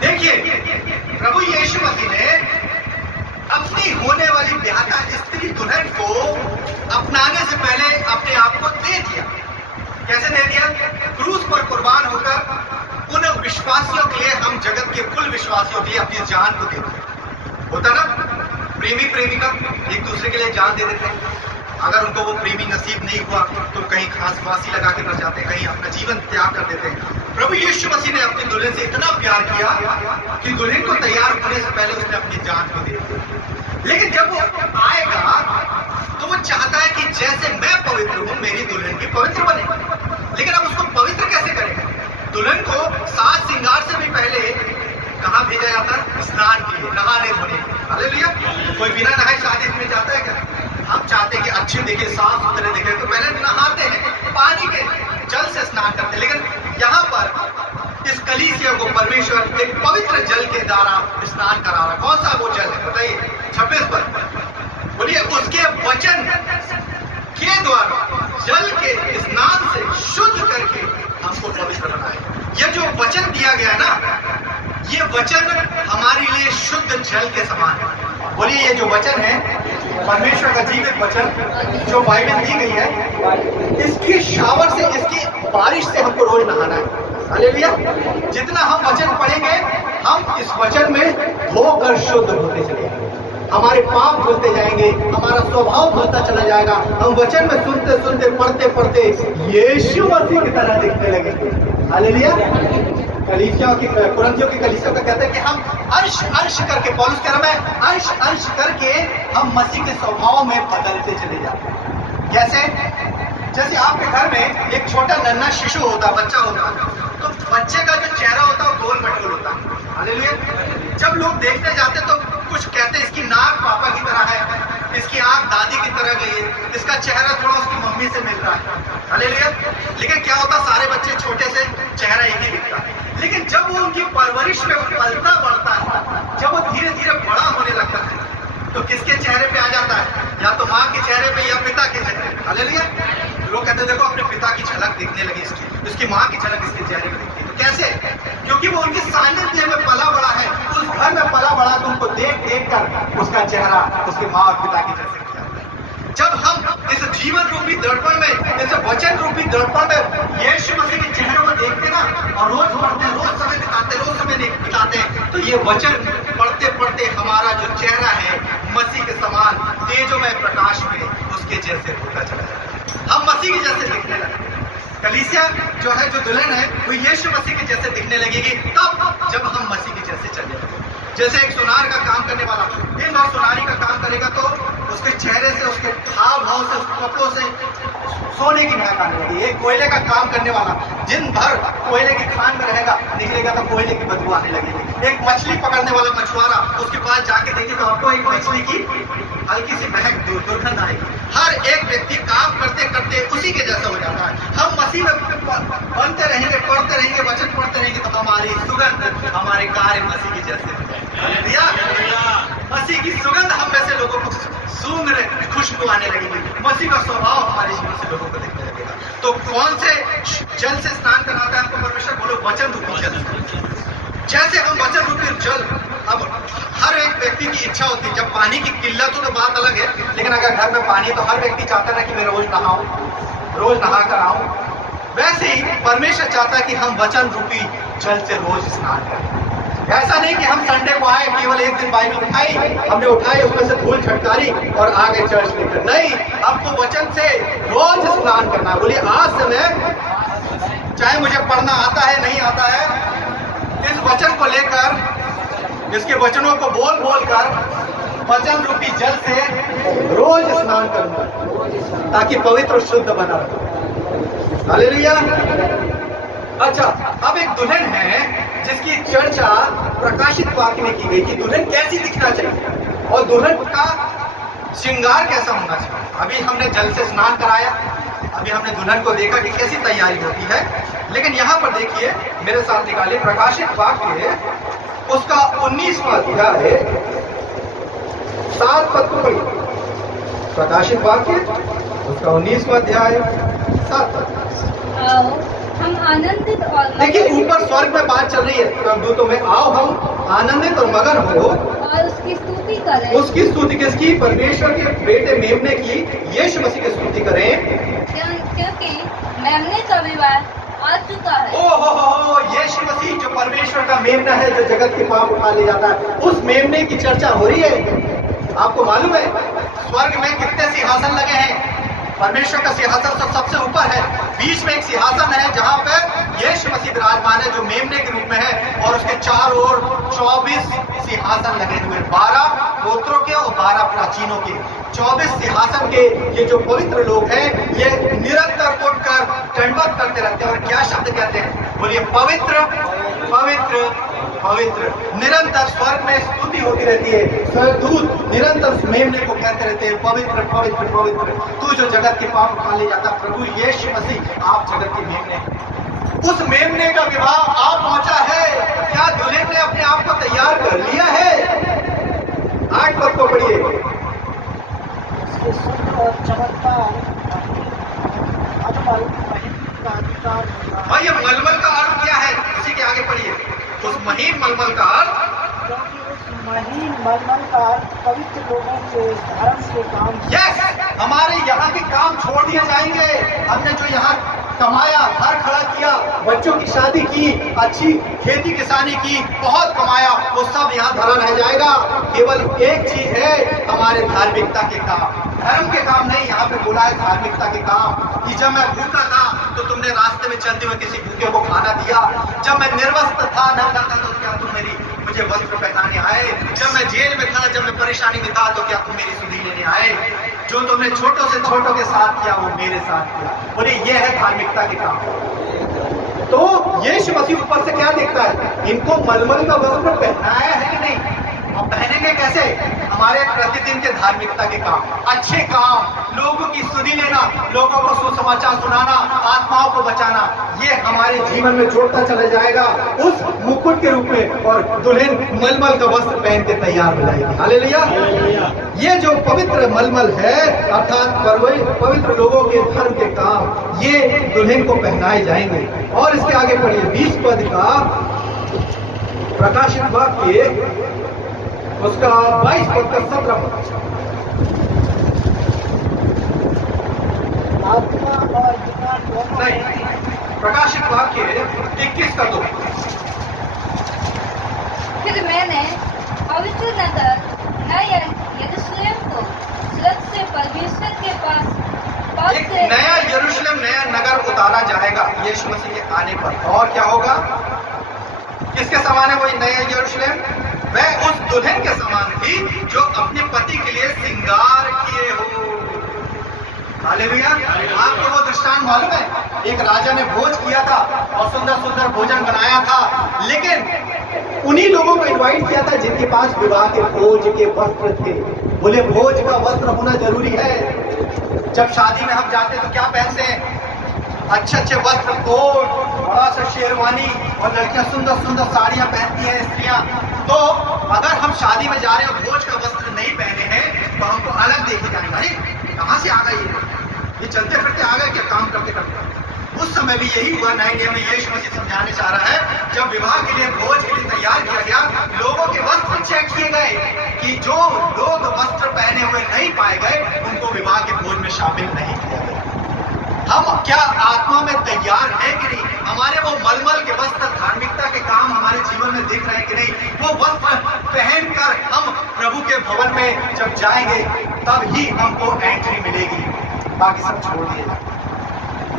देखिए प्रभु यीशु मसीह ने अपनी होने वाली ब्याहता स्त्री दुल्हन को अपनाने से पहले अपने आप को दे दिया। कैसे दे दिया, क्रूस पर कुर्बान होकर उन विश्वासियों के लिए, हम जगत के कुल विश्वासियों के लिए अपनी जान को दे दिया। होता ना, प्रेमी प्रेमिका एक दूसरे के लिए जान दे देते हैं। अगर उनको वो प्रेमी नसीब नहीं हुआ तो कहीं खास फांसी लगा के मर जाते हैं, कहीं अपना जीवन त्याग कर देते हैं। प्रभु यीशु मसीह ने अपनी दुल्हन से इतना प्यार किया कि दुल्हन को तैयार होने से पहले उसने अपनी जान को दे दिया। लेकिन जब वो आएगा तो वो चाहता है कि जैसे मैं पवित्र हूं मेरी दुल्हन भी पवित्र बने। लेकिन अब उसको पवित्र कैसे करेगा, दुल्हन को साज श्रृंगार से भी पहले कहाँ भेजा जाता है, स्नान के लिए, नहाने धोने। हालेलुया। कोई बिना नहाए शादी में जाता है क्या? हम चाहते हैं कि अच्छे दिखे, साफ सुथरे दिखे, तो पहले नहाते हैं, पानी के जल से स्नान करते हैं। लेकिन यहाँ पर इस कलीसिया को परमेश्वर एक पवित्र जल के द्वारा स्नान करा रहा। कौन सा वो जल है बताइए, 26 पर बोलिए, उसके वचन के द्वारा जल के स्नान से शुद्ध करके हमको पवित्र बनाए। ये जो वचन दिया गया ना, ये वचन हमारे लिए शुद्ध जल के समान है। बोलिए ये जो वचन है परमेश्वर का जीवित वचन जो बाइबल दी गई है, इसकी शावर से, इसकी बारिश से हमको रोज नहाना है। हालेलुया। जितना हम वचन पढ़ेंगे हम इस वचन में धोकर शुद्ध होते चलेंगे, हमारे पाप धुलते जाएंगे, हमारा स्वभाव धुलता चला जाएगा। हम वचन में सुनते सुनते पढ़ते पढ़ते यीशु मसीह की तरह दिखने लगेंगे। हालेलुया। कलीसिया की, कुरिन्थियों की कलीसिया का कहते हैं कि हम अंश अंश करके, पौलुस कह रहा है अंश अंश करके हम मसीह के स्वभाव में बदलते चले जाते हैं। कैसे? जैसे आपके घर में एक छोटा नन्हा शिशु होता, बच्चा होता, तो बच्चे का जो चेहरा होता है वो गोल मटोल होता है। हालेलुया। जब लोग देखने जाते तो कुछ कहते हैं इसकी नाक पापा की तरह है, इसकी आंख दादी की तरह गई है, इसका चेहरा थोड़ा उसकी मम्मी से मिल रहा है। हालेलुया। लेकिन क्या होता, सारे बच्चे छोटे से चेहरा एक ही दिखता है। लेकिन जब वो उनकी परवरिश में पलता बढ़ता है, जब वो धीरे धीरे बड़ा होने लगता है, तो किसके चेहरे पे आ जाता है, या तो माँ के चेहरे पे या पिता के चेहरे पे। हालेलुया। लोग कहते हैं देखो अपने पिता की झलक दिखने लगी इसकी माँ की झलक इसके चेहरे पे दिखती है। तो कैसे? क्योंकि वो उनकी सानिध्य में पला बड़ा है, उस घर में पला बड़ा, तो उनको देख देख कर उसका चेहरा उसके माँ और पिता की जैसे हो जाता है। जब हम इस जीवन रूपी दर्पण में, इस वचन रूपी दर्पण में यीशु मसीह के चेहरे को देखते ना, और रोज पढ़ते, रोज समय बिताते, रोज समय बिताते, तो ये वचन पढ़ते पढ़ते हमारा जो चेहरा है मसीह के समान तेजोमय प्रकाश में उसके जैसे होता चला जाता है। हम मसीह के जैसे दिखने लगेंगे। कलीसिया जो है, जो दुल्हन है, वो यीशु मसीह के जैसे दिखने लगेगी तब जब हम मसीह के जैसे चले जाएंगे। जैसे एक सुनार का काम करने वाला दिन और सुनारी का काम करेगा तो उसके चेहरे से, उसके हाव भाव से, उसके कपड़ों से सोने की महक आने लगी। एक कोयले का काम करने वाला दिन भर कोयले की खान में रहेगा, निकलेगा तो कोयले की बदबू आने लगेगी। एक मछली पकड़ने वाला मछुआरा उसके पास जाके देखे तो आपको एक मछली की हल्की सी महक दुर्गंध आएगी। हर एक व्यक्ति काम करते करते उसी के जैसा हो जाता है। हम मसीह में बनते रहेंगे, पढ़ते रहेंगे, वचन पढ़ते रहेंगे तो हमारी सुगंध, हमारे कार्य मसीह के जैसे हो जाएंगे। मसीह की सुगंध हम में से लोगों को सूंघ रहे, खुशबू आने लगेगी। मसीह का स्वभाव हमारे जीवन से लोगों को दिखने लगेगा। तो कौन से जल से स्नान कराता है हमको परमेश्वर? बोलो वचन रूपी जल। जैसे हम वचन रूपी जल, अब हर एक व्यक्ति की इच्छा होती है, जब पानी की किल्लत हो तो बात अलग है, लेकिन अगर घर में पानी है तो हर व्यक्ति चाहता है कि मैं रोज नहाऊं, रोज नहा कर आऊं। वैसे ही परमेश्वर चाहता है कि हम वचन रूपी जल से रोज स्नान करें। ऐसा नहीं कि हम संडे को आए, केवल एक दिन बाइबल उठाई, हमने उठाई, उसमें से धूल छटकारी और आगे चर्च लेकर। नहीं, आपको वचन से रोज स्नान करना। बोलिए आज से मैं, चाहे मुझे पढ़ना आता है नहीं आता है, इस वचन को लेकर, इसके वचनों को बोल बोल कर वचन रूपी जल से रोज स्नान करूंगा, ताकि पवित्र और शुद्ध बना रहे। हालेलुया। अच्छा, अब एक दुल्हन है जिसकी चर्चा प्रकाशित वाक्य में की गई कि दुल्हन कैसी दिखना चाहिए और दुल्हन का श्रृंगार कैसा होना चाहिए। अभी हमने जल से स्नान कराया, अभी हमने दुल्हन को देखा कि कैसी तैयारी होती है, लेकिन यहाँ पर देखिए, मेरे साथ निकालिए प्रकाशित वाक्य उसका 19वां अध्याय 7 पद को पढ़िए। प्रकाशित वाक्य उसका 19वां अध्याय 7 पद। हम आनंदित और देखिए, ऊपर स्वर्ग में बात चल रही है, स्वर्गदूतों में, आओ हम आनंदित और मगन हो और उसकी स्तुति करें। उसकी स्तुति किसकी? परमेश्वर के बेटे मेमने की, यीशु मसीह की स्तुति करें, क्योंकि मेमने का विवाह आ चुका है। ओ हो, यीशु मसीह जो परमेश्वर का मेमना है, जो जगत के पाप उठा ले जाता है, उस मेमने की चर्चा हो रही है। आपको मालूम है स्वर्ग में कितने सिंहासन लगे हैं? परमेश्वर का सिंहासन सबसे ऊपर है, बीच में एक सिंहासन है जहां पर यीशु मसीह विराजमान है, जो मेमने के रूप में है, और उसके चारों ओर 24 सिंहासन लगे हुए, 12 गोत्रों के और 12 प्राचीनों के, 24 सिंहासन के। ये जो पवित्र लोग हैं, ये निरंतर उठकर दंडवत करते रहते हैं और क्या शब्द कहते हैं? बोलिए पवित्र पवित्र पवित्र। निरंतर स्वर्ग में स्तुति होती रहती है, स्वर्गदूत निरंतर मेमने को कहते रहते हैं पवित्र पवित्र पवित्र, तू जो जगत के पाप उठा ले जाता। प्रभु यीशु मसीह, आप जगत के मेमने। उस मेमने का विवाह आप पहुंचा है, क्या दुल्हन ने अपने आप को तैयार कर लिया है? 8 पद को पढ़िए। भाई, ये मलमल का अर्थ क्या है? उसी के आगे पढ़िए। उस महीन मलमल का अर्थ, क्योंकि उस महीन मलमल का अर्थ पवित्र लोगों के धर्म के काम। यस, हमारे यहाँ के काम छोड़ दिए जाएंगे। हमने जो यहाँ कमाया, घर खड़ा किया, बच्चों की शादी की, अच्छी खेती किसानी की, बहुत कमाया, वो सब यहाँ धरा रह जाएगा। केवल एक चीज है, हमारे धार्मिकता के काम, धर्म के काम नहीं। यहाँ पे बोला है धार्मिकता के काम, कि जब मैं भूखा था तो तुमने रास्ते में चलते हुए किसी भूखे को खाना दिया, जब मैं निर्वस्त्र था, नंगा था, तो क्या तुम मुझे वस्त्र पहनाने आए, जब मैं जेल में था, जब मैं परेशानी में था, तो क्या तुम मेरी सुधि लेने आए? जो तुमने छोटों से छोटों के साथ किया, वो मेरे साथ किया। बोले ये है धार्मिकता के काम। तो यीशु मसीह ऊपर से क्या दिखता है? इनको मलमल का वस्त्र पहनाया है कि नहीं? अब पहनेंगे कैसे? हमारे प्रतिदिन के धार्मिकता के काम, अच्छे काम, लोगों की स्तुति लेना, लोगों को सुसमाचार सुनाना, आत्माओं को बचाना, ये हमारे जीवन में जोड़ता चला जाएगा उस मुकुट के रूप में, और दुल्हन मलमल का वस्त्र पहन के तैयार हो जाएगी। हालेलुया। ये जो पवित्र मलमल है, अर्थात पवित्र लोगों के धर्म के काम, ये दुल्हन को पहनाए जाएंगे। और इसके आगे पढ़िए 20 पद का प्रकाशित वाक्य, उसका 22 पद का 17 पद। आत्मा और नहीं, प्रकाशित वाक्य 21 का 2। फिर मैंने पवित्र नगर नया यरूशलेम को स्वर्ग से परमेश्वर के पास एक नया यरूशलेम, नया नगर उतारा जाएगा यीशु मसीह के आने पर। और क्या होगा? किसके समान है वो नया यरूशलेम? वह उस दुल्हन के समान थी जो अपने पति के लिए श्रृंगार किए हो। हालेलुया। आपको वो दृष्टांत मालूम है, एक राजा ने भोज किया था और सुंदर सुंदर भोजन बनाया था, लेकिन उन्हीं लोगों को इनवाइट किया था जिनके पास विवाह के भोज के वस्त्र थे। बोले भोज का वस्त्र होना जरूरी है। जब शादी में हम जाते तो क्या पहनते हैं? अच्छे अच्छे वस्त्र, कोट, बड़ा सा शेरवानी, और लड़कियां सुंदर सुंदर साड़ियां पहनती हैं, स्त्रियां। तो अगर हम शादी में जा रहे हैं और भोज का वस्त्र नहीं पहने हैं तो हमको अलग देखे जाएंगे, अरे कहाँ से आ गए ये चलते फिरते आ गए क्या काम करते करते। उस समय भी यही हुआ। नए नियम में यीशु मसीह समझाने चाह रहा है, जब विवाह के लिए भोज के लिए तैयार किया गया, लोगों के वस्त्र चेक किए गए कि जो लोग वस्त्र पहने हुए नहीं पाए गए उनको विवाह के भोज में शामिल नहीं किया गया। हम क्या आत्मा में तैयार हैं कि नहीं? हमारे वो मलमल के वस्त्र, धार्मिकता के काम हमारे जीवन में दिख रहे हैं कि नहीं? वो वस्त्र पहनकर हम प्रभु के भवन में जब जाएंगे तब ही हमको एंट्री मिलेगी, बाकी सब छोड़ दिए।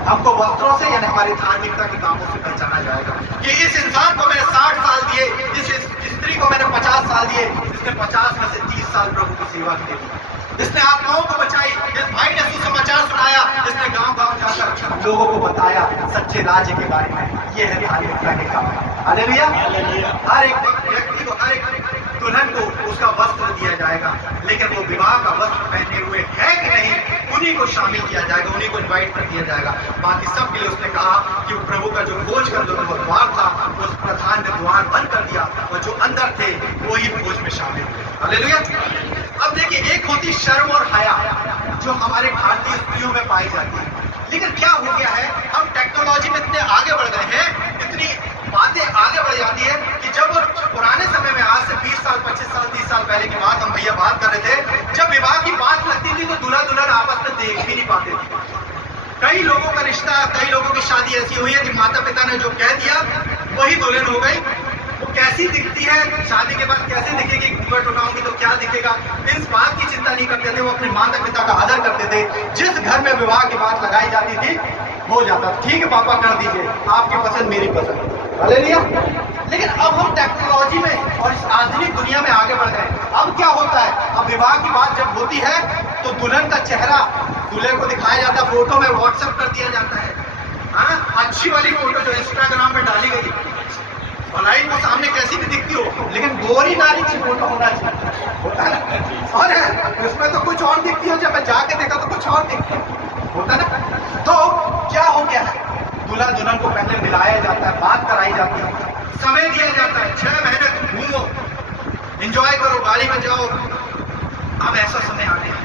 हमको वस्त्रों से यानी हमारी धार्मिकता के कामों से पहचाना जाएगा कि इस इंसान को मैंने 60 साल दिए, इस स्त्री को मैंने 50 साल दिए, इसने 50 में से 30 साल प्रभु की सेवा की, इसने आत्माओं को बचाई, इस भाई ने सुसमाचार सुनाया, इसने गांव-गांव जाकर लोगों को बताया सच्चे राज्य के बारे में। ये है धार्मिकता के काम। हालेलुया। हर एक व्यक्ति को, हर एक दुल्हन को उसका वस्त्र दिया जाएगा, लेकिन वो विवाह का वस्त्र पहने हुए है कि नहीं उन्हीं को शामिल किया जाएगा, उन्हीं को इनवाइट कर दिया जाएगा। बाकी सब के लिए उसने कहा कि प्रभु का जो भोज का जो द्वार था उस प्रधान ने द्वार बंद कर दिया और जो अंदर थे वो ही भोज में शामिल हुए। हालेलुया। अब देखिए, एक होती शर्म और हया जो हमारे भारतीय स्त्रियों में पाई जाती है, लेकिन क्या हो गया है, हम टेक्नोलॉजी में इतने आगे बढ़ गए हैं, इतनी बातें आगे बढ़ जाती है कि जब पुराने समय में, आज से 20 साल 25 साल 30 साल पहले की बात हम भैया बात कर रहे थे, जब विवाह की बात लगती थी तो दूल्हा दुल्हन आपस में देख भी नहीं पाते थे। कई लोगों का रिश्ता, कई लोगों की शादी ऐसी हुई है कि माता पिता ने जो कह दिया वही दुल्हन हो गई। वो कैसी दिखती है, शादी के बाद कैसे दिखेगी, घूंघट उठाऊंगी तो क्या दिखेगा, इस बात की चिंता नहीं करते थे। वो अपने माता पिता का आदर करते थे। जिस घर में विवाह की बात लगाई जाती थी हो जाता, ठीक है पापा कर दीजिए, आपकी पसंद मेरी पसंद। हालेलुया। लेकिन अब हम टेक्नोलॉजी में और इस आधुनिक दुनिया में आगे बढ़ गए। अब क्या होता है, अब विवाह की बात जब होती है तो दुल्हन का चेहरा दूल्हे को दिखाया जाता है, फोटो में व्हाट्सएप कर दिया जाता है। हाँ, अच्छी वाली फोटो जो इंस्टाग्राम में डाली गई, भलाई वो सामने कैसी भी दिखती हो, लेकिन गोरी नारी की फोटो होना चाहिए, होता है ना। और उसमें तो कुछ और दिखती हो, जब मैं जाके देखा तो कुछ और दिखती होता ना। तो क्या हो गया है, दूल्हा दुल्हन को पहले मिलाया जाता है, बात कराई जाती है, समय दिया जाता है, 6 महीने तुम घूमो, एंजॉय करो, गाड़ी में जाओ। अब ऐसा समय आ गया है,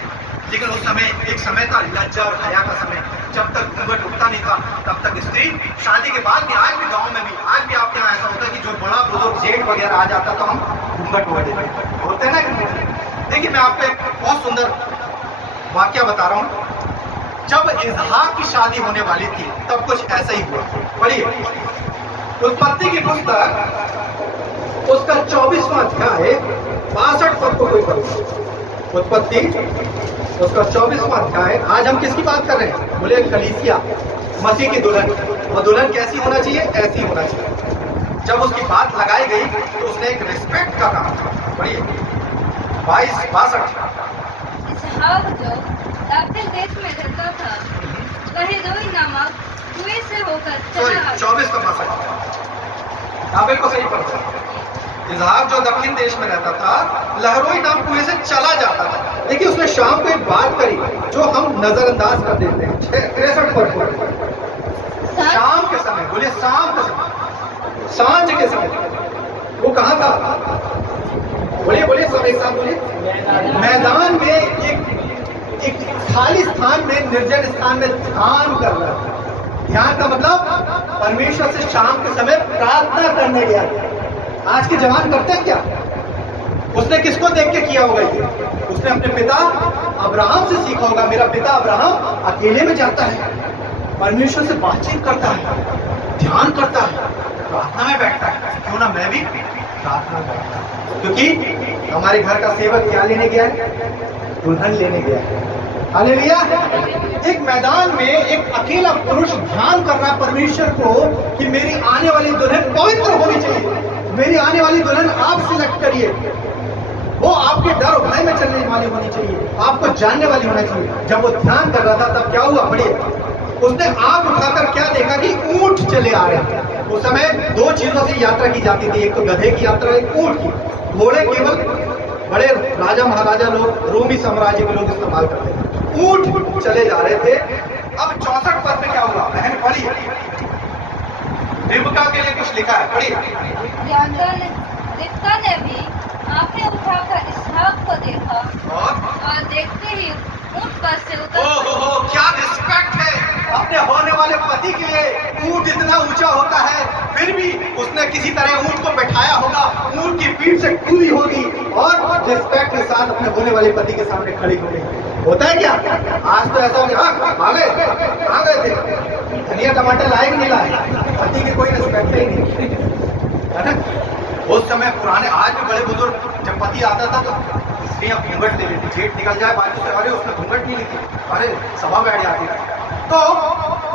लेकिन उस समय एक समय था लज्जा और हया का समय। जब तक घूंघट उठता नहीं था तब तक स्त्री शादी के बाद भी, आज भी गांव में भी, आज भी आपके यहाँ ऐसा होता है कि जो बड़ा बुजुर्ग जेठ वगैरह आ जाता तो हम घूंघट उड़ा देते होते हैं ना। देखिए, मैं आपको एक बहुत सुंदर वाक्य बता रहा हूँ। जब इसहाक की शादी होने वाली थी तब कुछ ऐसा ही हुआ। पढ़िए उत्पत्ति की पुस्तक, उसका 24वां अध्याय 62 पद को कोई पढ़े। उत्पत्ति उसका 24वां अध्याय। आज हम किसकी बात कर रहे हैं? बोले कलीसिया, मसीह की दुल्हन। और दुल्हन कैसी होना चाहिए? ऐसी होना चाहिए। जब उसकी बात लगाई गई तो उसने एक रिस्पेक्ट का काम किया। पढ़िए 22-62। इसहाक जो दाखिल देश में रहता था, लहरोई नामक कुएं से होकर चला। 24 का 62। हाँ बिल्कुल सही पढ़ा। इसहाक जो दक्षिण देश में रहता था, लहरोई नाम कुएं से चला जाता था। देखिए, उसने शाम को एक बात करी जो हम नजरअंदाज कर देते हैं। 63 पर शाम के समय, बोलिए शाम के समय, सांझ के समय। वो कहाँ था? बोलिए बोलिए सब एक साथ बोलिए। मैदान में एक खाली स्थान में, निर्जन स्थान में ध्यान कर रहा था। ध्यान का मतलब परमेश्वर से शाम के समय प्रार्थना करने गया। आज के जवान करते हैं क्या? उसने किसको देख के किया होगा ये? उसने अपने पिता अब्राहम से सीखा होगा। मेरा पिता अब्राहम अकेले में जाता है, परमेश्वर से बातचीत करता है, ध्यान करता है, प्रार्थना में बैठता है। क्यों ना मैं भी प्रार्थना करता हूं? क्योंकि हमारे घर का सेवक क्या लेने गया है? दुल्हन लेने गया है। हालेलुया। एक मैदान में एक अकेला पुरुष ध्यान कर रहा है परमेश्वर को कि मेरी आने वाली दुल्हन पवित्र होनी चाहिए, मेरी आने वाली दुल्हन आप सिलेक्ट करिए। वो आपके डर और भय में चलने वाली होनी चाहिए, आपको जानने वाली होनी चाहिए। जब वो ध्यान कर रहा था तब क्या हुआ, पढ़िए, उसने आंख उठाकर क्या देखा कि ऊंट चले आ रहे हैं। उस समय दो चीजों से यात्रा की जाती थी, एक तो गधे की यात्रा, एक ऊंट की। घोड़े केवल बड़े राजा महाराजा लोग, रोमी साम्राज्य के लोग इस्तेमाल करते थे। ऊंट चले जा रहे थे। अब 64 पद में क्या हुआ, बहन पढ़िए, रिबका के लिए कुछ लिखा है, पढ़िए। रिबका ने भी आंखें उठाकर इसहाक को देखा और देखते ही ऊंट पर से उतर ओहो, क्या रिस्पेक्ट है अपने होने वाले पति के लिए। ऊंट इतना ऊंचा होता है, फिर भी उसने किसी तरह ऊंट को बैठाया होगा, ऊंट की पीठ से कूदी होगी और रिस्पेक्ट के साथ अपने होने वाले पति के सामने खड़ी हो गई। होता है क्या आज तो ऐसा हो गया, आ गए, कहाँ गए थे, धनिया टमाटर लाए कि नहीं लाए, पति की कोई रिस्पेक्ट ही नहीं, है ना। उस समय पुराने, आज भी बड़े बुजुर्ग, जब पति आता था तो स्त्रियां घूंघट ले लेती, जेठ निकल जाए बाजू से, अरे उसने घूंघट नहीं ली थी, अरे सभा बैठ जाती थी। तो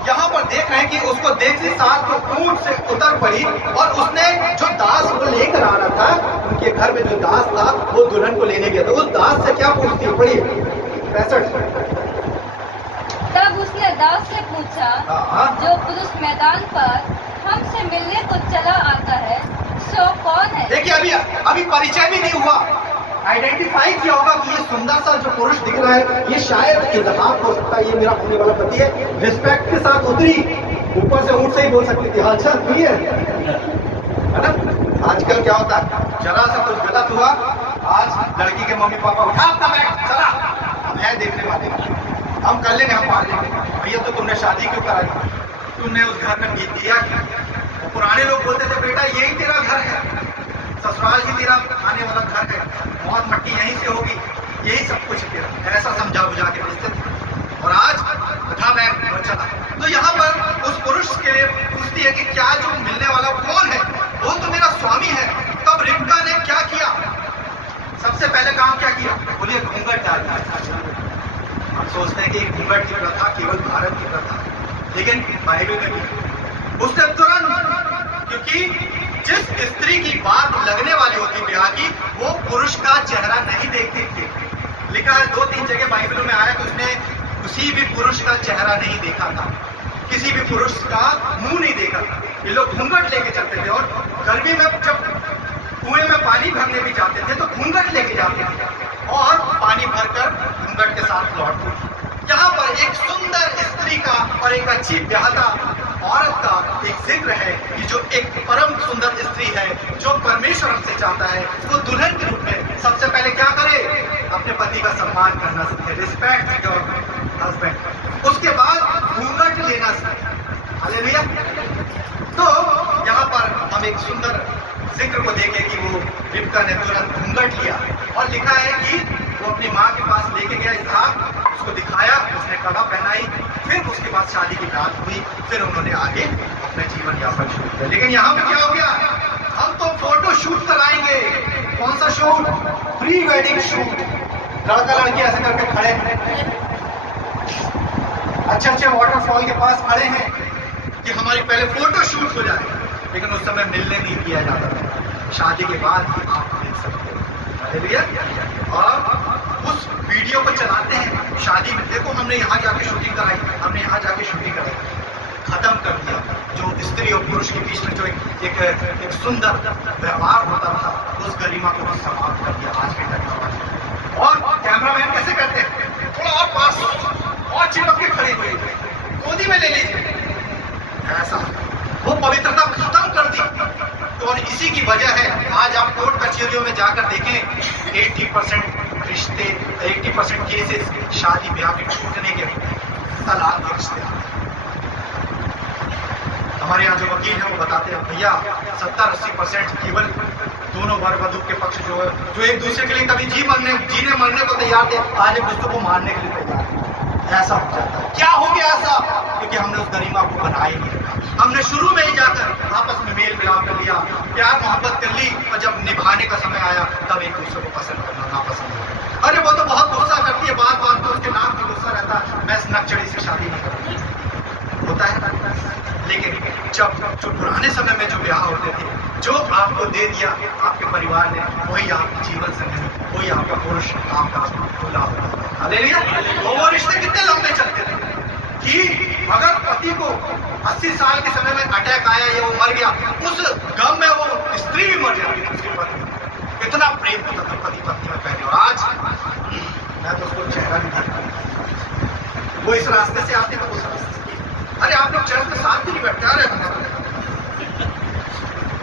यहाँ पर देख रहे हैं कि उसको देखते साथ वो ऊंट से उतर पड़ी और उसने जो दास को लेकर आ रहा था, उनके घर में जो दास था वो दुल्हन को लेने गया था। उस दास से क्या पूछती है, पढ़िए 65। तब उसने दास से पूछा, जो पुरुष मैदान पर हमसे मिलने को चला आता है सो कौन है। देखिए अभी परिचय भी नहीं हुआ, आइडेंटिफाई किया होगा कि ये सुंदर सा जो पुरुष दिख रहा है ये शायद इल्हाम हो सकता है, ये मेरा होने वाला पति है। रिस्पेक्ट के साथ उतरी, ऊपर से ऊंट से ही बोल सकती थी, हाँ अच्छा हुई है ना। आजकल क्या होता है, जरा सा कुछ गलत हुआ, आज लड़की के मम्मी पापा उठा अपना बैग, चला, हम है देखने वाले, हम कर लेंगे, हम पाल लेंगे। भैया तो तुमने शादी क्यों कराई, तुमने उस घर में बीत दिया क्या। पुराने लोग बोलते थे बेटा यही तेरा घर है, ससुराल ही तेरा आने वाला घर है, मौत मट्टी यहीं से होगी, यही सब कुछ तेरा, ऐसा समझा बुझा के भेजते थे। और आज उठा बैग और चला। तो यहाँ पर उस पुरुष के लिए पूछती है कि क्या जो मिलने वाला कौन है, वो तो मेरा स्वामी है। तब रिबका ने क्या किया, सबसे पहले काम क्या किया, बोलिए घूंघट डालना। हम सोचते हैं कि घूंघट की प्रथा केवल भारत की प्रथा, लेकिन बाइबल में भी उसने तुरंत, क्योंकि जिस स्त्री की बात लगने वाली होती ब्याह की, वो पुरुष का चेहरा नहीं देखती थी। लिखा है 2-3 जगह बाइबल में आया कि उसने किसी भी पुरुष का चेहरा नहीं देखा था, किसी भी पुरुष का मुंह नहीं देखा था। ये लोग घूंघट लेके चलते थे और गर्मी में जब कुएं में पानी भरने भी जाते थे तो घूंघट लेके जाते थे और पानी भरकर घूंघट के साथ लौटते थे। यहाँ पर एक सुंदर स्त्री का और एक अच्छी ब्याहता औरत का एक जिक्र है कि जो एक परम सुंदर स्त्री है, जो परमेश्वर हमसे चाहता है, वो दुल्हन के रूप में सबसे पहले क्या करे, अपने पति का सम्मान करना सीखे, रिस्पेक्ट योर हस्बैंड। उसके बाद घूंघट लेना सीखे। हालेलुया। तो यहाँ पर हम एक सुंदर जिक्र को देखें कि वो रिबका ने तुरंत घूंघट लिया और लिखा है कि वो अपनी माँ के पास लेके गया इसहाक, उसको दिखाया, उसने कड़ा पहनाई, फिर उसके बाद शादी की बात हुई, फिर उन्होंने आगे अपने जीवन यापन शुरू किया। लेकिन यहाँ पे क्या हो गया, हम तो फोटो शूट कराएंगे। कौन सा शूट, प्री वेडिंग शूट, लड़का लड़की ऐसे करके खड़े हैं, अच्छे वाटरफॉल के पास खड़े हैं कि हमारी पहले फोटो शूट हो जाए। लेकिन उस समय मिलने नहीं किया जाता था, शादी के बाद ही आप मिल सकते हो। और उस वीडियो को चलाते हैं शादी में, देखो हमने यहाँ जाके शूटिंग कराई, हमने यहाँ जाके शूटिंग कराई, खत्म कर दिया। जो स्त्री और पुरुष के बीच में जो एक सुंदर व्यवहार होता था, उस गरिमा को भी समाप्त कर दिया आज के टाइम में। और कैमरामैन कैसे करते हैं, थोड़ा और पास और चिपक के खड़े हुए, गोदी में ले लीजिए, ऐसा वो पवित्रता खत्म कर दी। तो और इसी की वजह है आज आप कोर्ट कचहरियों में जाकर देखें 80% रिश्ते, 80% केसेस शादी ब्याह के छूटने के तलाक के रिश्ते। हमारे यहाँ जो वकील हैं वो बताते हैं भैया 70-80% केवल दोनों वर वधू के पक्ष जो है, जो एक दूसरे के लिए कभी जीने मरने को तैयार थे, आज एक दूसरे को मारने के लिए तैयार है। ऐसा हो जाता है। क्या हो गया ऐसा, क्योंकि हमने उस गरिमा को बनाए नहीं रखा। हमने शुरू में ही जाकर आपस में मेल मिलाप कर लिया, प्यार मोहब्बत कर ली, और जब निभाने का समय आया तब एक दूसरे को पसंद करना नापसंद हो। अरे वो तो बहुत गुस्सा करती है, बात बात पर उसके नाक में गुस्सा रहता है, मैं इस नकचड़ी से शादी नहीं करूँगी, होता है। लेकिन जब जो पुराने समय में जो ब्याह होते थे, जो आपको दे दिया आपके परिवार ने, वही आपके जीवन संगी, वही आपका पुरुष, आपका दूल्हा होता है। हालेलुया। वो रिश्ते कितने लंबे चलते थे कि अगर पति को 80 साल के समय में अटैक आया या वो मर गया, उस गम में वो स्त्री भी मर जाती थी, उसके पति। इतना प्रेम होता था पति पत्नी में पहले। और आज मैं तो उसको चेहरा भी देखता, वो इस रास्ते से आते तो उस रास्ते से। अरे आप लोग चर्च में साथ भी नहीं बैठते, अरे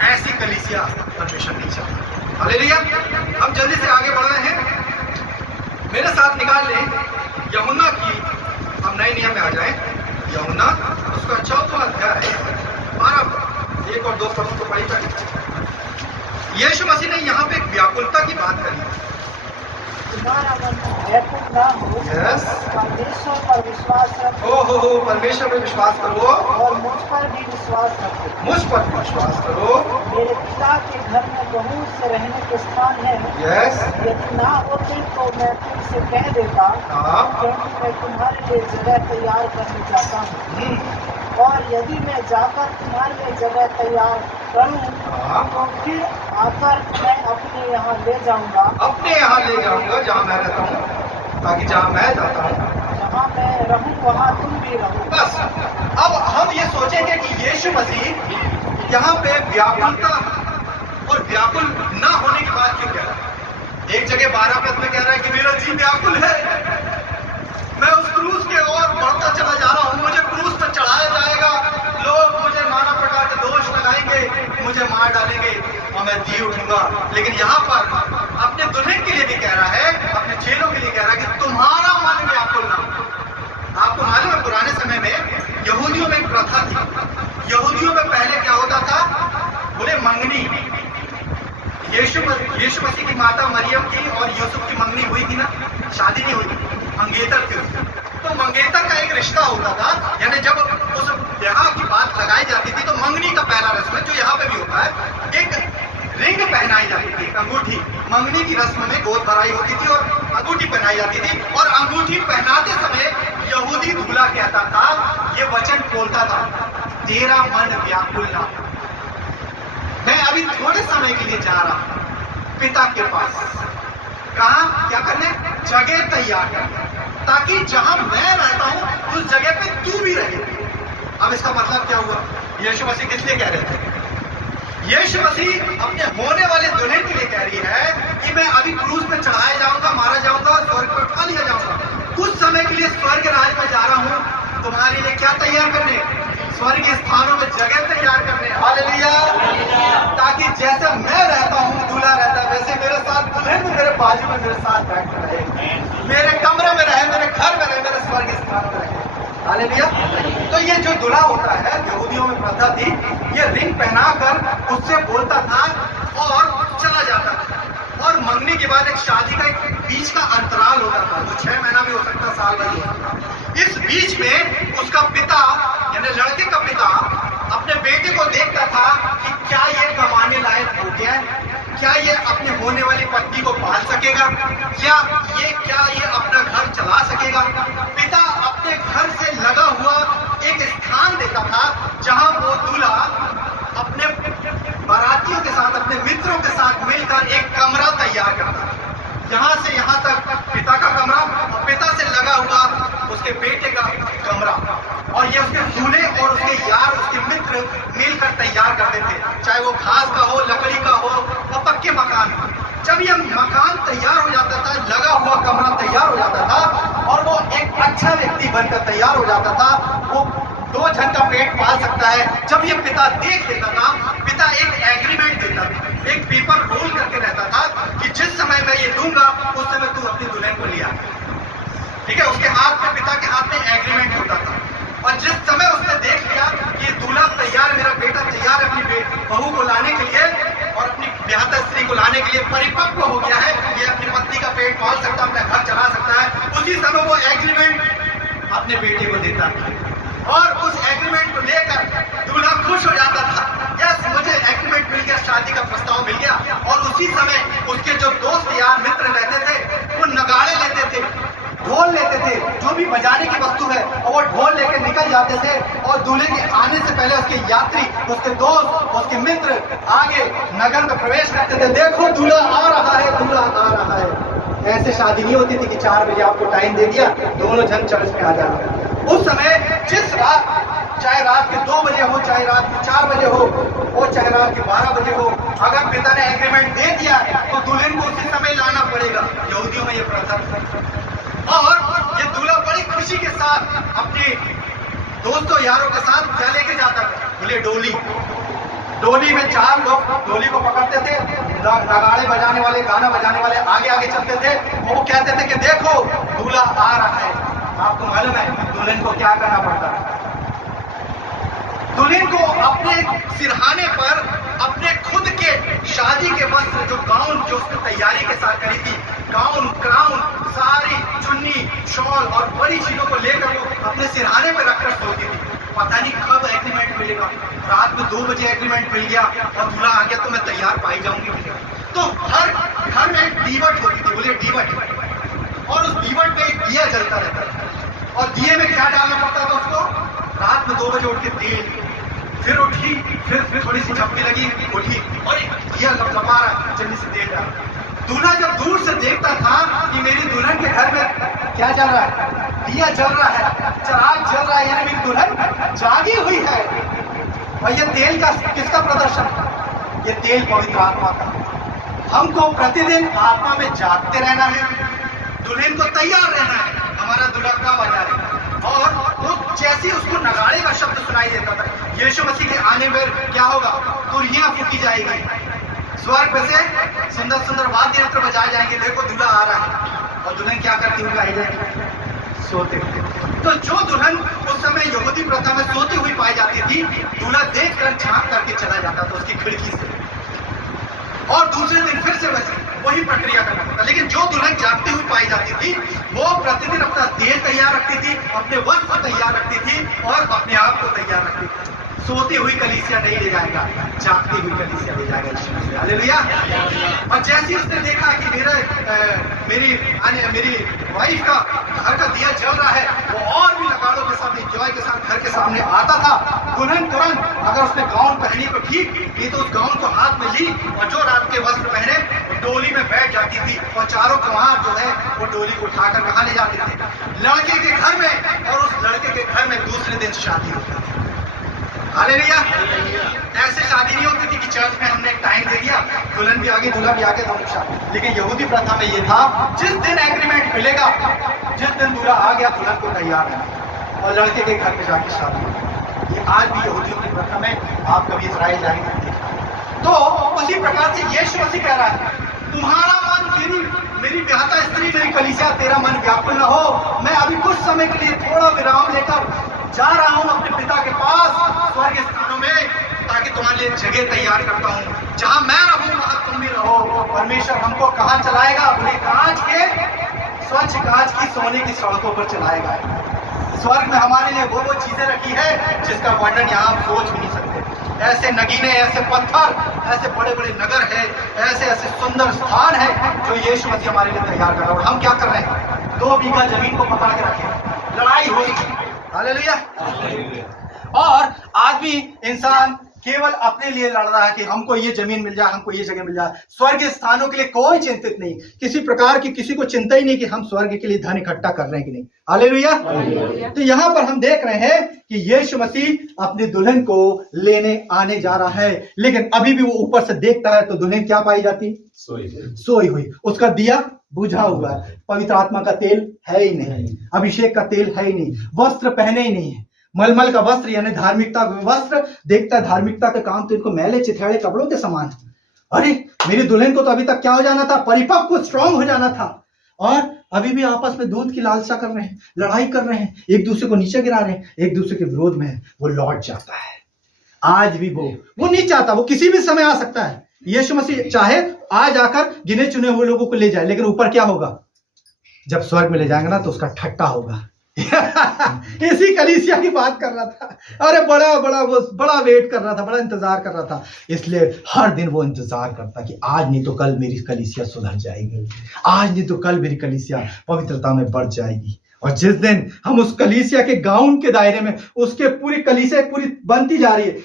ऐसी कलीसिया परमेश्वर नहीं चाहता। हालेलुया। हम जल्दी से आगे बढ़ रहे हैं। मेरे साथ निकाल लें यूहन्ना की, हम नए नियम में आ जाएं। यूहन्ना उसका 14वां अध्याय 12 1 और 2 पदों को पढ़ी कर। यीशु मसीह ने यहाँ पे एक व्याकुलता की बात करी। तुम्हारा मन व्याकुल ना हो, यस, परमेश्वर पर विश्वास रखो। हो परमेश्वर पर विश्वास करो और मुझ पर भी विश्वास रखो। मुझ पर विश्वास करो। मेरे पिता के घर में बहुत से रहने के स्थान है। यस, यदि ना होते तो मैं तुमसे कह देता, हाँ, क्योंकि मैं तुम्हारे लिए जगह तैयार करने जाता हूँ। और यदि मैं जाकर तुम्हारे लिए जगह तैयार करूँ तो फिर आकर मैं अपने यहाँ ले जाऊँगा, अपने यहाँ ले जाऊंगा जहाँ मैं रहता हूँ, ताकि जहाँ मैं जाता हूँ जहाँ मैं रहूँ वहाँ तुम भी रहो। बस। अब हम ये सोचेंगे कि यीशु मसीह यहाँ पे व्याकुलता और व्याकुल ना होने की बात क्यों कह रहा है। एक जगह 12 पद में कह रहा है कि मेरा जी व्याकुल है, मैं उस क्रूस के ओर बढ़ता चला जा रहा हूँ, मुझे क्रूस पर चढ़ाया जाएगा, लोग मुझे नाना प्रकार के दोष लगाएंगे, मुझे मार डालेंगे और मैं जी उठूंगा। लेकिन यहाँ पर अपने दुल्हन के लिए भी कह रहा है, अपने चेलों के लिए कह रहा है कि तुम्हारा मन व्याकुल ना हो। आपको मालूम है पुराने समय में यहूदियों में एक प्रथा थी। यहूदियों में पहले क्या होता था, बोले मंगनी। यीशु मसीह की माता मरियम की और यूसुफ की मंगनी हुई थी ना, शादी नहीं हुई, मंगेतर थी। तो मंगेतर का एक रिश्ता होता था, यानी जब उस ब्याह की बात लगाई जाती थी तो मंगनी का पहला रस्म है जो यहाँ पे भी होता है, एक रिंग पहनाई जाती थी, अंगूठी। मंगनी की रस्म में गोद भराई होती थी और अंगूठी पहनाई जाती थी। और अंगूठी पहनाते समय यहूदी दूल्हा कहता था, ये वचन बोलता था, तेरा मन व्याकुल ना, मैं अभी थोड़े समय के लिए जा रहा हूं पिता के पास। कहा क्या करने? जगह तैयार करने, ताकि जहां मैं रहता हूं उस जगह पे तू भी रहे। अब इसका मतलब क्या हुआ? यीशु मसीह किस लिए कह रहे थे? यीशु मसीह अपने होने वाले दुल्हन के लिए कह रही है कि मैं अभी क्रूस में चढ़ाया जाऊंगा, मारा जाऊंगा, स्वर्ग पर उठा लिया जाऊंगा। कुछ समय के लिए स्वर्ग राज में जा रहा हूं, तुम्हारे लिए क्या तैयार करने? स्वर्गीय स्थानों में जगह तैयार करने। हालेलुया। ताकि जैसे मैं रहता हूँ, दूल्हा रहता है, वैसे मेरे साथ दुल्हन भी मेरे बाजू में मेरे साथ बैठ कर रहे, मेरे कमरे में रहे, मेरे घर में रहे, मेरे स्वर्गीय स्थान में रहे। हालेलुया। तो ये जो दूल्हा होता है, यहूदियों में प्रथा थी, ये रिंग पहनाकर उससे बोलता था और चला जाता था। और मंगनी के बाद एक शादी का एक बीच का अंतराल होता था, जो 6 महीना भी हो सकता, साल भर हो सकता। इस बीच में उसका पिता यानी लड़के का पिता अपने बेटे को देखता था कि क्या ये कमाने लायक हो गया है, क्या ये अपने होने वाली पत्नी को पाल सकेगा, क्या ये अपना घर चला सकेगा। पिता अपने घर से लगा हुआ एक स्थान देता था जहां वो दूल्हा अपने बारातियों के साथ, अपने मित्रों के साथ मिलकर एक कमरा तैयार करता था। यहां से यहां तक पिता का कमरा और पिता से लगा हुआ उसके बेटे का कमरा, और ये उसके दूल्हे और उसके यार, उसके मित्र मिलकर तैयार करते थे, चाहे वो घास का हो, लकड़ी का हो और पक्के मकान। जब ये मकान तैयार हो जाता था, लगा हुआ कमरा तैयार हो जाता था और वो एक अच्छा व्यक्ति बनकर तैयार हो जाता था, वो 2 जन का पेट पाल सकता है। जब ये पिता देख लेता था, पिता एक एग्रीमेंट देता था, एक पेपर रोल करके रहता था कि जिस समय मैं ये दूंगा उस समय तू अपनी दुल्हन को लिया। ठीक है, उसके हाथ में, पिता के हाथ में एग्रीमेंट होता था। और जिस समय उसने देख लिया कि दूल्हा तैयार, मेरा बेटा तैयार है अपनी बहू को लाने के लिए और अपनी ब्याहता स्त्री को लाने के लिए परिपक्व हो गया है, ये अपनी पत्नी का पेट पाल सकता है, अपना घर चला सकता है, उसी समय वो एग्रीमेंट अपने बेटे को देता था। और उस एग्रीमेंट को लेकर दूल्हा खुश हो जाता था, यस मुझे एग्रीमेंट मिल गया, शादी का प्रस्ताव मिल गया। और उसी समय उसके जो दोस्त यार मित्र रहते थे वो नगाड़े लेते थे, ढोल लेते थे, जो भी बजाने की वस्तु है, और वो ढोल लेकर निकल जाते थे और दूल्हे के आने से पहले उसके यात्री उसके दोस्त, उसके मित्र आगे नगर में प्रवेश करते थे, देखो दूल्हा आ रहा है, दूल्हा आ रहा है। ऐसे शादी नहीं होती थी कि 4 बजे आपको टाइम दे दिया, दोनों जन चर्च में आ जाना। उस समय जिस रात, चाहे रात के 2 बजे हो, चाहे रात के 4 बजे हो, और चाहे रात के 12 बजे हो, अगर पिता ने एग्रीमेंट दे दिया तो दुल्हन को उसी समय लाना पड़ेगा। यहूदियों में ये प्रथा था। और ये दूल्हा बड़ी खुशी के साथ अपने दोस्तों यारों के साथ क्या लेके जाता था? बोले डोली। डोली में 4 लोग डोली को पकड़ते थे, नगाड़े बजाने वाले, गाना बजाने वाले आगे आगे चलते थे, और वो कहते थे कि देखो दूल्हा आ रहा है। आपको मालूम है दुल्हन को क्या करना पड़ता है? दुल्हन को अपने सिरहाने पर अपने खुद के शादी के वस्त्र, जो गाउन जो उसने तैयारी के साथ करी थी, गाउन, क्राउन, साड़ी, चुन्नी, शॉल और बड़ी चीजों को लेकर वो अपने सिरहाने पर रखकर सोती थी। पता नहीं कब एग्रीमेंट मिलेगा, रात में 2 बजे एग्रीमेंट मिल गया और दूल्हा आ गया तो मैं तैयार पाई जाऊंगी। तो हर घर में एक दीवट होती थी, बोले दीवट, और उस दीवट में एक दिया जलता रहता था, और दिए में क्या डालना पड़ता था उसको? रात में 2 बजे उठ के तेल, फिर उठी, फिर थोड़ी सी झपकी लगी, उठी और दिया लपलपा रहा, जल्दी से तेल डाला। दूल्हा जब दूर से देखता था कि मेरी दुल्हन के घर में क्या चल रहा है? दिया जल रहा है, चिराग जल रहा है, यानी मेरी दुल्हन जागी हुई है। और ये तेल का किसका प्रदर्शन? ये तेल पवित्र आत्मा का। हमको प्रतिदिन आत्मा में जागते रहना है, दुल्हन को तैयार रहना है, हमारा दूल्हा कब आ जाए। और वो जैसे उसको नगाड़े का शब्द सुनाई देता था, यीशु मसीह के आने पर क्या होगा? तुरहियां फूकी जाएगी, स्वर्ग से सुंदर सुंदर वाद्य यंत्र बजाए जाएंगे, देखो दूल्हा आ रहा है। और दुल्हन क्या करती हुई गाई जाएगी? सोते हुए। तो जो दुल्हन उस समय यहूदी प्रथा में सोती हुई पाई जाती थी, दूल्हा देखकर झांक करके चला जाता था उसकी खिड़की से, और दूसरे दिन फिर से वही प्रक्रिया करना पड़ता। लेकिन जो दुल्हन जागती हुई पाई जाती थी, वो प्रतिदिन अपना तेल तैयार रखती थी, अपने वस्त्र तैयार रखती थी और अपने आप को तैयार रखती थी। सोती हुई कलीसिया नहीं ले जाएगा, जागती हुई कलीसिया ले जाएगा। हालेलुया। और जैसे उसने देखा कि मेरी वाइफ का घर का दिया जल रहा है, वो और भी नगाड़ों के साथ, एंजॉय के साथ घर के सामने आता था। तुरंत अगर उसने गाउन पहनी तो ठीक, नहीं तो उस गाउन को हाथ में ली और जो रात के वस्त्र पहने वो डोली में बैठ जाती थी, और चारों कुमार जो है वो डोली को उठाकर कहाँ ले जाते थे? लड़के के घर में, और उस लड़के के घर में दूसरे दिन शादी होती थी। हालेलुया। ऐसे शादी नहीं होती थी कि चर्च में हमने एक टाइम दे दिया, दुल्हन भी आगे दूल्हा भी आगे, दोनों शादी। लेकिन यहूदी प्रथा में ये था, जिस दिन एग्रीमेंट मिलेगा, जिस दिन दूल्हा आ गया, दुल्हन को तैयार है और लड़के के घर में जाके शादी। ये आज भी यहूदियों की प्रथा में आप कभी इस्राएल जाएंगे तो उसी प्रकार से यीशु मसीह कह रहा है, तुम्हारा मन मेरी ब्याहता स्त्री, मेरी कलीसिया, तेरा मन व्याकुल न हो। मैं अभी कुछ समय के लिए थोड़ा विराम लेकर जा रहा हूं अपने पिता के पास स्वर्ग स्थानों में, ताकि तुम्हारे लिए जगह तैयार करता हूं। जहां मैं रहूं वहां तुम भी रहो। परमेश्वर हमको कहां चलाएगा? बोले कांच के, स्वच्छ कांच की, सोने की सड़कों पर चलाएगा। स्वर्ग में हमारे लिए वो चीजें रखी है जिसका वर्णन यहाँ आप सोच भी नहीं सकते। ऐसे नगीने, ऐसे पत्थर, ऐसे बड़े बड़े नगर है, ऐसे ऐसे सुंदर स्थान है जो यीशु मसीह हमारे लिए तैयार कर रहा है। और हम क्या कर रहे हैं? 2 बीघा जमीन को पकड़ के रखे, लड़ाई होगी। हालेलुया। और आदमी, इंसान केवल अपने लिए लड़ रहा है कि हमको ये जमीन मिल जाए, हमको ये जगह मिल जाए। स्वर्ग स्थानों के लिए कोई चिंतित नहीं, किसी प्रकार की किसी को चिंता ही नहीं कि हम स्वर्ग के लिए धन इकट्ठा कर रहे हैं कि नहीं। हालेलुया। तो यहाँ पर हम देख रहे हैं कि यीशु मसीह अपनी दुल्हन को लेने आने जा रहा है, लेकिन अभी भी वो ऊपर से देखता है तो दुल्हन क्या पाई जाती? सोई हुई। उसका दिया बुझा हुआ है, पवित्र आत्मा का तेल है ही नहीं, अभिषेक का तेल है ही नहीं, वस्त्र पहने ही नहीं है। मलमल का वस्त्र यानी धार्मिकता का वस्त्र, देखता है धार्मिकता का काम तो इनको मैले चिथड़े कपड़ों के समान। अरे मेरी दुल्हन को तो अभी तक क्या हो जाना था? परिपक्व, स्ट्रांग हो जाना था, और अभी भी आपस में दूध की लालसा कर रहे हैं, लड़ाई कर रहे हैं, एक दूसरे को नीचे गिरा रहे हैं, एक दूसरे के विरोध में है। वो लौट जाता है। आज भी वो नहीं चाहता, वो किसी भी समय आ सकता है। यीशु मसीह चाहे आज आकर गिने चुने हुए लोगों को ले जाए, लेकिन ऊपर क्या होगा? जब स्वर्ग में ले जाएंगे ना तो उसका ठट्टा होगा। इसी कलीसिया की बात कर रहा था। अरे बड़ा वेट कर रहा था, बड़ा इंतजार कर रहा था। इसलिए हर दिन वो इंतजार करता कि आज नहीं तो कल मेरी कलीसिया सुधर जाएगी, आज नहीं तो कल मेरी कलीसिया पवित्रता में बढ़ जाएगी। और जिस दिन हम उस कलीसिया के गाउन के दायरे में, उसके पूरी कलीसिया पूरी बनती जा रही है,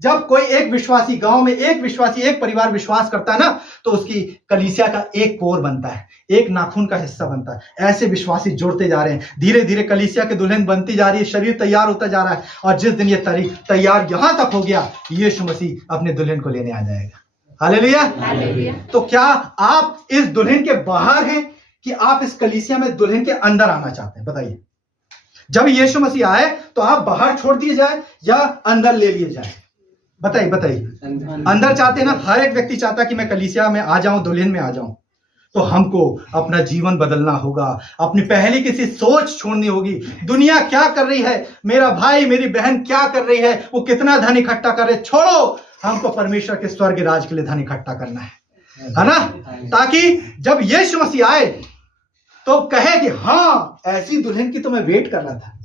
जब कोई एक विश्वासी गांव में, एक विश्वासी, एक परिवार विश्वास करता है ना, तो उसकी कलीसिया का एक कोर बनता है, एक नाखून का हिस्सा बनता है। ऐसे विश्वासी जुड़ते जा रहे हैं, धीरे धीरे कलीसिया की दुल्हन बनती जा रही है, शरीर तैयार होता जा रहा है। और जिस दिन ये तैयार यहां तक हो गया, यीशु मसीह अपने दुल्हन को लेने आ जाएगा। हालेलुया। तो क्या आप इस दुल्हन के बाहर हैं कि आप इस कलीसिया में दुल्हन के अंदर आना चाहते हैं? बताइए। जब यीशु मसीह आए तो आप बाहर छोड़ दिए जाए या अंदर ले लिए जाए? बताइए। अंदर चाहते हैं ना? हर एक व्यक्ति चाहता है कि मैं कलीसिया में आ जाऊं, दुल्हन में आ जाऊं। तो हमको अपना जीवन बदलना होगा, अपनी पहले किसी सोच छोड़नी होगी। दुनिया क्या कर रही है, मेरा भाई मेरी बहन क्या कर रही है, वो कितना धन इकट्ठा कर रहे, छोड़ो। हमको परमेश्वर के स्वर्ग राज के लिए धन इकट्ठा करना है ना? ताकि जब यीशु मसीह आए तो कहे कि हाँ, ऐसी दुल्हन की तो मैं वेट कर रहा था।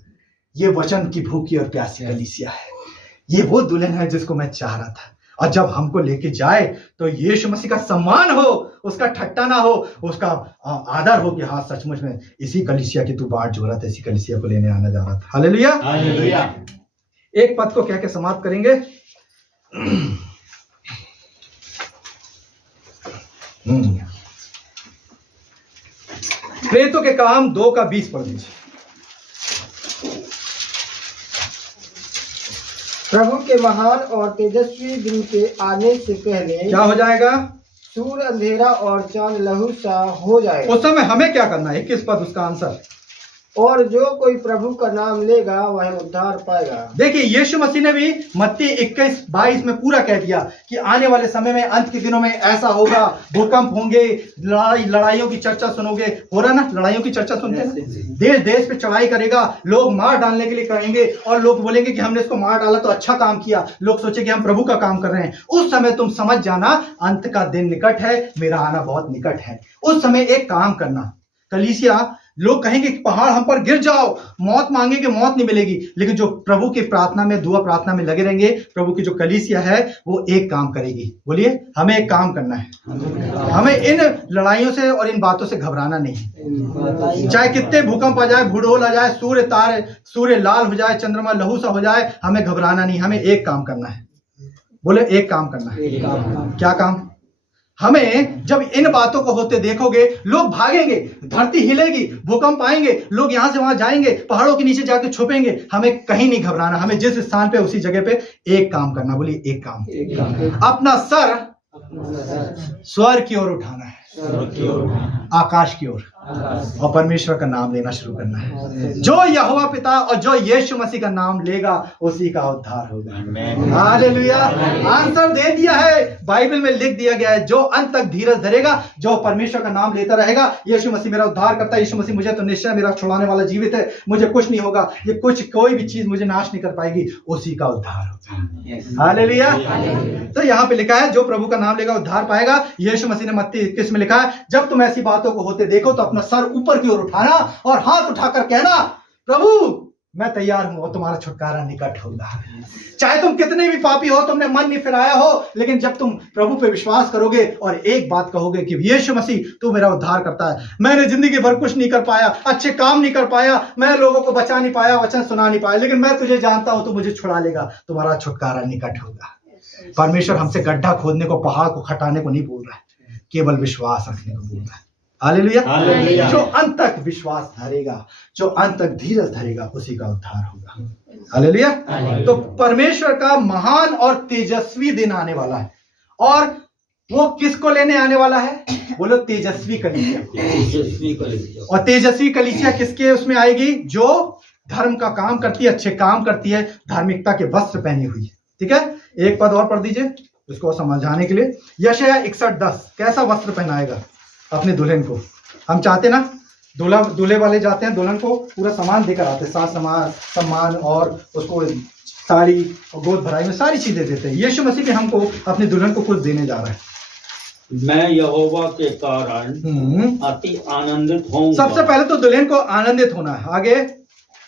ये वचन की भूखी और प्यासी कलीसिया है, ये वो दुल्हन है जिसको मैं चाह रहा था। और जब हमको लेके जाए तो यीशु मसीह का सम्मान हो, उसका ठट्टा ना हो, उसका आदर हो कि हाँ, सचमुच में इसी कलीसिया की तू बाट जो रहा था, इसी कलीसिया को लेने आने जा रहा था। हालेलुया। एक पद को कह के समाप्त करेंगे। प्रेरितों के काम 2:20 पढ़ दीजिए। प्रभु के महान और तेजस्वी दिन के आने से पहले क्या हो जाएगा? सूर्य अंधेरा और चांद लहू सा हो जाएगा। उस समय हमें क्या करना है? 21 पद उसका आंसर। और जो कोई प्रभु का नाम लेगा वह उद्धार पाएगा। देखिए, यीशु मसीह ने भी मत्ती 21:22 में पूरा कह दिया कि आने वाले समय में, अंत के दिनों में ऐसा होगा, भूकंप होंगे, लड़ाइयों की चर्चा सुनोगे। हो रहा ना, लड़ाइयों की चर्चा सुनते हैं। देश देश पे चढ़ाई करेगा, लोग मार डालने के लिए कहेंगे और लोग बोलेंगे कि हमने इसको मार डाला तो अच्छा काम किया। लोग सोचे कि हम प्रभु का काम कर रहे हैं। उस समय तुम समझ जाना, अंत का दिन निकट है, मेरा आना बहुत निकट है। उस समय एक काम करना, कलीसिया, लोग कहेंगे कि पहाड़ हम पर गिर जाओ, मौत मांगेंगे, मौत नहीं मिलेगी। लेकिन जो प्रभु की प्रार्थना में, दुआ प्रार्थना में लगे रहेंगे, प्रभु की जो कलीसिया है वो एक काम करेगी। बोलिए, हमें एक काम करना है। हमें इन लड़ाइयों से और इन बातों से घबराना नहीं। चाहे कितने भूकंप आ जाए, भूडोल आ जाए, सूर्य लाल हो जाए, चंद्रमा लहू सा हो जाए, हमें घबराना नहीं। हमें एक काम करना है। बोले, एक काम करना है। क्या काम? हमें जब इन बातों को होते देखोगे, लोग भागेंगे, धरती हिलेगी, भूकंप आएंगे, लोग यहां से वहां जाएंगे, पहाड़ों के नीचे जाकर छुपेंगे। हमें कहीं नहीं घबराना। हमें जिस स्थान पे, उसी जगह पे एक काम करना। बोलिए, एक काम। अपना सर स्वर्ग की ओर उठाना है, आकाश की ओर, और परमेश्वर का नाम लेना शुरू करना है। जो यहोवा पिता और जो यीशु मसीह का नाम लेगा, उसी का उद्धार होगा। हालेलुया। आंसर दे दिया है, बाइबल में लिख दिया गया है। जो अंत तक धीरज धरेगा, जो परमेश्वर का नाम लेता रहेगा, यीशु मसीह मेरा उद्धार करता है, यीशु मसीह मुझे तो निश्चय मेरा छुड़ाने वाला जीवित है, मुझे कुछ नहीं होगा, ये कोई भी चीज मुझे नाश नहीं कर पाएगी, उसी का उद्धार होगा। हालेलुया। तो यहाँ पे लिखा है, जो प्रभु का नाम लेगा उद्धार पाएगा। यीशु मसीह ने मत्ती 21 में लिखा है, जब तुम ऐसी बातों को होते देखो तो अपना सर ऊपर की ओर उठाना और हाथ उठाकर कहना, प्रभु मैं तैयार हूं और तुम्हारा छुटकारा निकट होगा। चाहे तुम कितने भी पापी हो, तुमने मन नहीं फिराया हो, लेकिन जब तुम प्रभु पे विश्वास करोगे और एक बात कहोगे कि यीशु मसीह तू मेरा उद्धार करता है, मैंने जिंदगी भर कुछ नहीं कर पाया, अच्छे काम नहीं कर पाया, मैं लोगों को बचा नहीं पाया, वचन सुना नहीं पाया, लेकिन मैं तुझे जानता हूं, तू मुझे छुड़ा लेगा, तुम्हारा छुटकारा निकट होगा। परमेश्वर हमसे गड्ढा खोदने को, पहाड़ को हटाने को नहीं बोल रहा है, केवल विश्वास रखने को बोल रहा है। हालेलुया। जो अंत तक विश्वास धरेगा, जो अंत तक धीरज धरेगा, उसी का उद्धार होगा। हालेलुया। तो परमेश्वर का महान और तेजस्वी दिन आने वाला है, और वो किसको लेने आने वाला है? बोलो, तेजस्वी कलीसिया। और तेजस्वी कलीसिया किसके उसमें आएगी? जो धर्म का काम करती है, अच्छे काम करती है, धार्मिकता के वस्त्र पहनी हुई है। ठीक है, एक पद और पढ़ दीजिए उसको समझाने के लिए। यशायाह 61:10 कैसा वस्त्र पहनाएगा अपने दुल्हन को? हम चाहते ना, दूल्हे वाले जाते हैं, दुल्हन को पूरा सामान देकर आते हैं, साथ सम्मान और उसको साड़ी और गोद भराई में सारी चीजें देते हैं। यीशु मसीह भी हमको अपनी दुल्हन को कुछ देने जा रहा है। मैं यहोवा के कारण अति आनंदित हूँ। सबसे पहले तो दुल्हन को आनंदित होना है। आगे,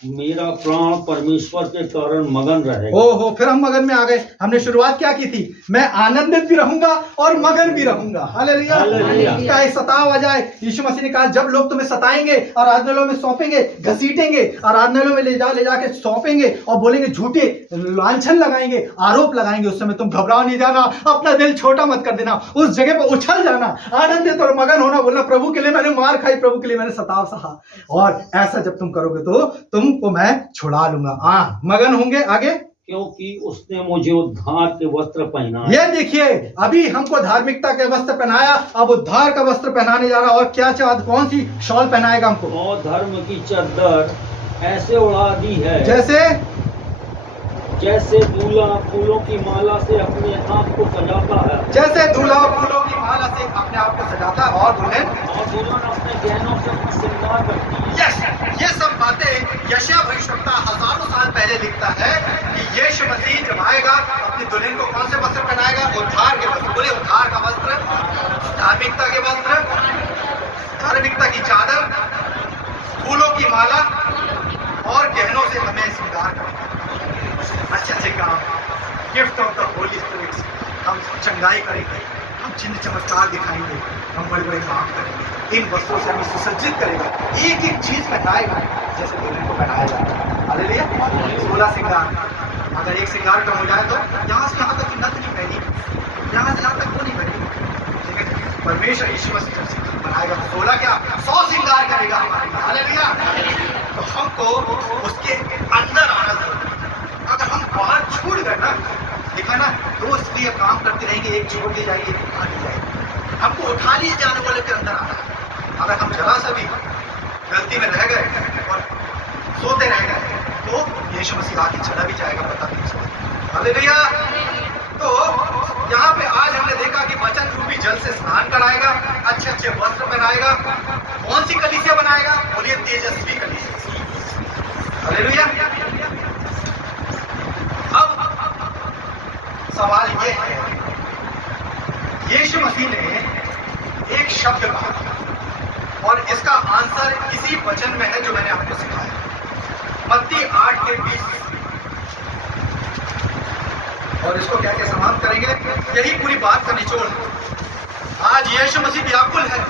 मेरा प्राण परमेश्वर के कारण मगन रहेगा। ओहो, फिर हम मगन में आ गए। हमने शुरुआत क्या की थी? मैं आनंदित भी रहूंगा और मगन भी रहूंगा। हालेलुया। हालेलुया। चाहे सताव आ जाए, यीशु मसीह ने कहा जब लोग तुम्हें सताएंगे, आराधनालयों में सौंपेंगे, घसीटेंगे, आराधनालयों में ले जाके सौंपेंगे और बोलेंगे, झूठे लांछन लगाएंगे, आरोप लगाएंगे, उस समय तुम घबराओ नहीं जाना, अपना दिल छोटा मत कर देना, उस जगह पर उछल जाना, आनंदित और मगन होना, बोलना प्रभु के लिए मैंने मार खाई, प्रभु के लिए मैंने सताव सहा, और ऐसा जब तुम करोगे तो तुमको मैं छुड़ा लूंगा। मगन होंगे। आगे, क्योंकि उसने मुझे उद्धार के वस्त्र पहनाए। ये देखिए, अभी हमको धार्मिकता के वस्त्र पहनाया, अब उद्धार का वस्त्र पहनाने जा रहा। और क्या चाहत, कौन सी शॉल पहनाएगा हमको? और धर्म की चद्दर ऐसे उड़ा दी है जैसे दूल्हा फूलों की माला से अपने आप को सजाता है। जैसे दूल्हा फूलों की माला से अपने आप को सजाता है, और दुल्हन अपने गहनों से अपना श्रृंगार करती है। ये सब बातें यशायाह भविष्यवक्ता हजारों साल पहले लिखता है कि यीशु मसीह जब आएगा अपनी दुल्हन को कौन से वस्त्र पहनाएगा? उद्धार के वस्त्र। बोले उद्धार का वस्त्र, धार्मिकता के वस्त्र, धार्मिकता की चादर, फूलों की माला और गहनों से हमें श्रृंगार करना। अच्छे अच्छे काम, gift of the Holi spirit, हम चंगाई करेंगे, हम चिन्ह चमत्कार दिखाएंगे, हम बड़े बड़े काम करेंगे, इन वस्त्रों से हमें सुसज्जित करेगा, एक एक चीज पहनाएगा जैसे दुल्हन को पहनाया जाता है। हालेलुया। 16 श्रृंगार, अगर एक श्रृंगार कम हो जाए तो यहाँ से यहाँ तक नथ नहीं पहनी, यहाँ से यहाँ तक वो नहीं पहनी, ठीक है? परमेश्वर यीशु मसीह जब श्रृंगार बनाएगा तो 16 क्या 100 श्रृंगार करेगा हमारे लिए। हालेलुया। तो हमको उसके अंदर आना जरूरी। अगर हम बाहर छूट गए ना, देखा ना, तो इसलिए काम करते रहेंगे, एक छोड़ दी जाएगी, एक उठा ली जाएगी, हमको उठा लिए जाने वाले के अंदर आना है। अगर हम जरा सा भी गलती में रह गए और सोते रह गए तो यीशु मसीह आके चला भी जाएगा, पता नहीं चलेगा। हालेलुया। तो यहाँ पे आज हमने देखा कि वचन रूपी जल से स्नान कराएगा, अच्छे अच्छे वस्त्र पहनाएगा। कौन सी कलीसिया बनाएगा? बोलिए तेजस्वी कलीसिया। हालेलुया। अब सवाल ये है, यीशु मसीह ने एक शब्द कहा और इसका आंसर इसी वचन में है जो मैंने आपको सिखाया, मत्ती 8:20। और इसको क्या क्या समाप्त करेंगे, यही पूरी बात का निचोड़। आज यीशु मसीह व्याकुल है,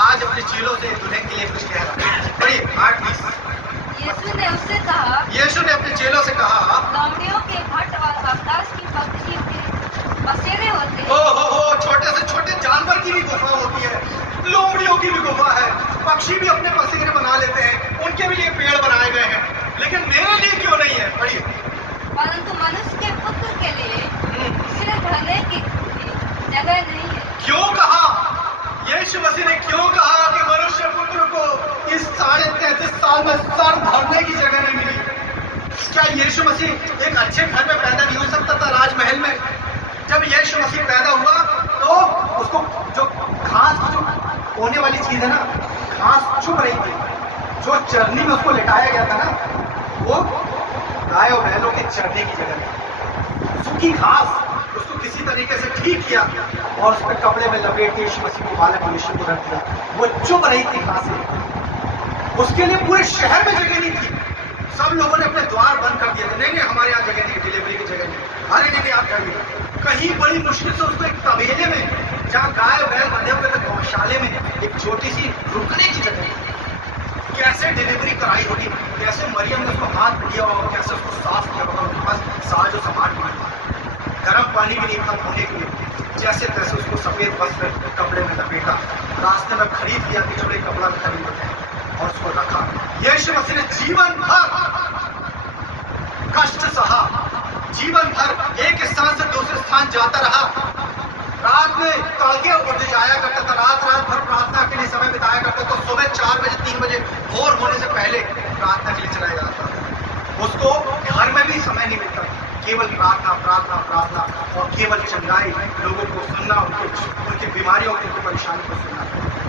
आज अपने चेलों से दुल्हन के लिए कुछ कह रहा है। पढ़िए 8:20। यीशु ने उससे कहा, यीशु ने अपने चेलों से कहा, लोमड़ियों के भट्ट और आकाश की पक्षी के बसेरे होते हैं। हो, छोटे से छोटे जानवर की भी गुफा होती है, लोमड़ियों की भी गुफा है, पक्षी भी अपने बसेरे बना लेते हैं, उनके भी लिए पेड़ बनाए गए हैं, लेकिन मेरे लिए क्यों नहीं है? पढ़िए। परंतु मनुष्य के पुत्र के लिए सिर धरने की जगह नहीं है। क्यों कहा? यीशु मसीह ने क्यों कहा कि मनुष्य पुत्र को इस 33.5 साल में सर धरने की जगह नहीं मिली? क्या यीशु मसीह एक अच्छे घर में पैदा नहीं हो सकता था, राजमहल में? जब यीशु मसीह पैदा हुआ तो उसको जो घास जो होने वाली चीज है ना, घास छुप रही थी, जो चरनी में उसको लिटाया गया था ना, वो गाय और बैलों के चरने की जगह, सूखी घास, उसको किसी तरीके से ठीक किया और उसके कपड़े में लपेट के यीशु मसीह को बालक यीशु को रख दिया। वो चुभ रही थी घासें, उसके लिए पूरे शहर में जगह नहीं थी। सब लोगों ने अपने द्वार बंद कर दिए थे, नहीं नहीं हमारे यहाँ जगह नहीं, डिलीवरी की जगह नहीं, अरे नहीं आप जाइए। कहीं बड़ी मुश्किल से उसको एक तबेले में, जहाँ गाय बैल बंधे हुए थे, गौशाले में एक छोटी सी रुकने की जगह, कैसे डिलीवरी कराई होगी, कैसे मरियम ने उसको हाथ दिया और कैसे उसको साफ किया होगा, उनके पास साज और सामान भी नहीं, गर्म पानी भी नहीं था धोने के लिए, जैसे तैसे उसको सफेद वस्त्र कपड़े में लपेटा, रास्ते में खरीद लिया कि जोड़े कपड़ा खरीद और उसको रखा। यीशु मसीह ने जीवन भर कष्ट सहा, जीवन भर एक स्थान से दूसरे स्थान जाता रहा, रात में तड़के उठ जाया करता था, रात भर प्रार्थना के लिए समय बिताया करता, तो सुबह 4 बजे 3 बजे भोर होने से पहले प्रार्थना के लिए चला जाता था। उसको घर में भी समय नहीं मिलता, केवल प्रार्थना प्रार्थना प्रार्थना और केवल चंगाई, लोगों को सुनना, उनकी बीमारियों की परेशानी को सुनना।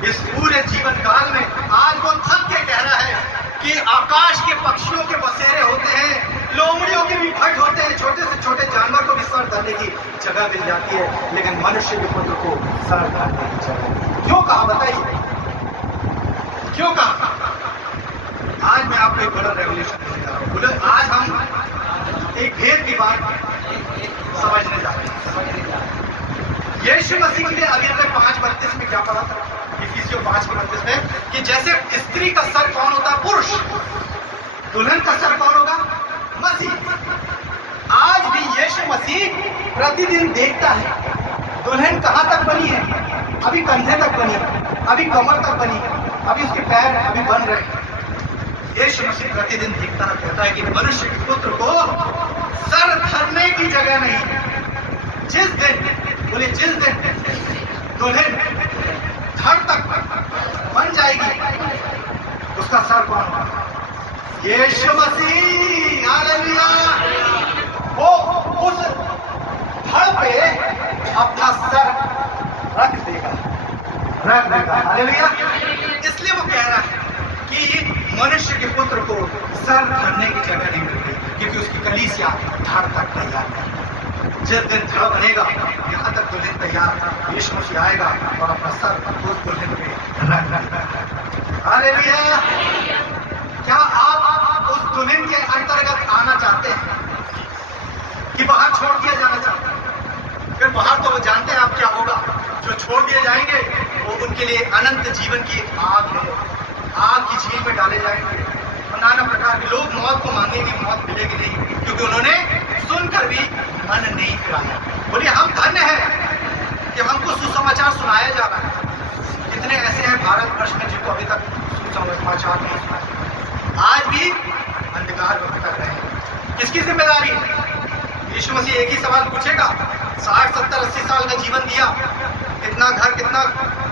इस पूरे जीवन काल में आज वो थक के कह रहा है कि आकाश के पक्षियों के बसेरे होते हैं, लोमड़ियों के भी भट्ट होते हैं, छोटे से छोटे जानवर को भी सर धरने की जगह मिल जाती है, लेकिन मनुष्य के पुत्र को सर धरने की जगह क्यों कहा? बताइए क्यों कहा? आज मैं आपको एक बड़ा रेवोल्यूशन देने जा रहा हूँ। बोले आज हम एक भेद की बात समझने जा रहे हैं। यीशु मसीह के लिए अभी हमने 5:32 में क्या पढ़ा था? इफिसियों 5:32 में कि जैसे स्त्री का सर कौन होता है? पुरुष। दुल्हन का सर कौन होगा? मसीह। आज भी यीशु मसीह प्रतिदिन देखता है दुल्हन कहां तक बनी है। अभी कंधे तक बनी है, अभी कमर तक बनी है, अभी उसके पैर अभी बन रहे हैं। यीशु मसीह प्रतिदिन देखता है, कहता है कि मनुष्य के पुत्र को सर धरने की जगह नहीं। जिस दिन, बोले जिस दिन दुल्हन धड़ तक बन जाएगी उसका सर कौन होगा? यीशु मसीह। हालेलुया। वो उस धड़ पे अपना सर रख देगा। हालेलुया। इसलिए वो कह रहा है कि मनुष्य के पुत्र को सर धरने की जगह नहीं मिलती, क्योंकि उसकी कलीसिया धड़ तक तैयार है। जिस दिन धड़ बनेगा, यहाँ तक दुल्हन तैयार, यीशु मसीह आएगा और अपना सर उस दुल्हन पे रख देगा। हालेलुया। क्या आप उस दुल्हन के अंतर्गत आना चाहते हैं कि बाहर छोड़ दिया जाना चाहते हैं? फिर बाहर तो वो जानते हैं आप क्या होगा। जो छोड़ दिए जाएंगे वो उनके लिए अनंत जीवन की आग है, आग की झील में डाले जाएंगे। नाना प्रकार के लोग मौत को मांगेंगे, मौत मिलेगी नहीं, क्योंकि उन्होंने सुनकर भी मन नहीं फिराया। बोलिए हम धन्य हैं कि हमको सुसमाचार सुनाया जा रहा है। कितने ऐसे हैं भारतवर्ष में जिनको अभी तक सुसमाचार नहीं सुना, आज भी अंधकार में भटक रहे हैं। किसकी जिम्मेदारी है? यीशु मसीह एक ही सवाल पूछेगा। 60, 70, 80 साल का जीवन दिया, कितना घर, कितना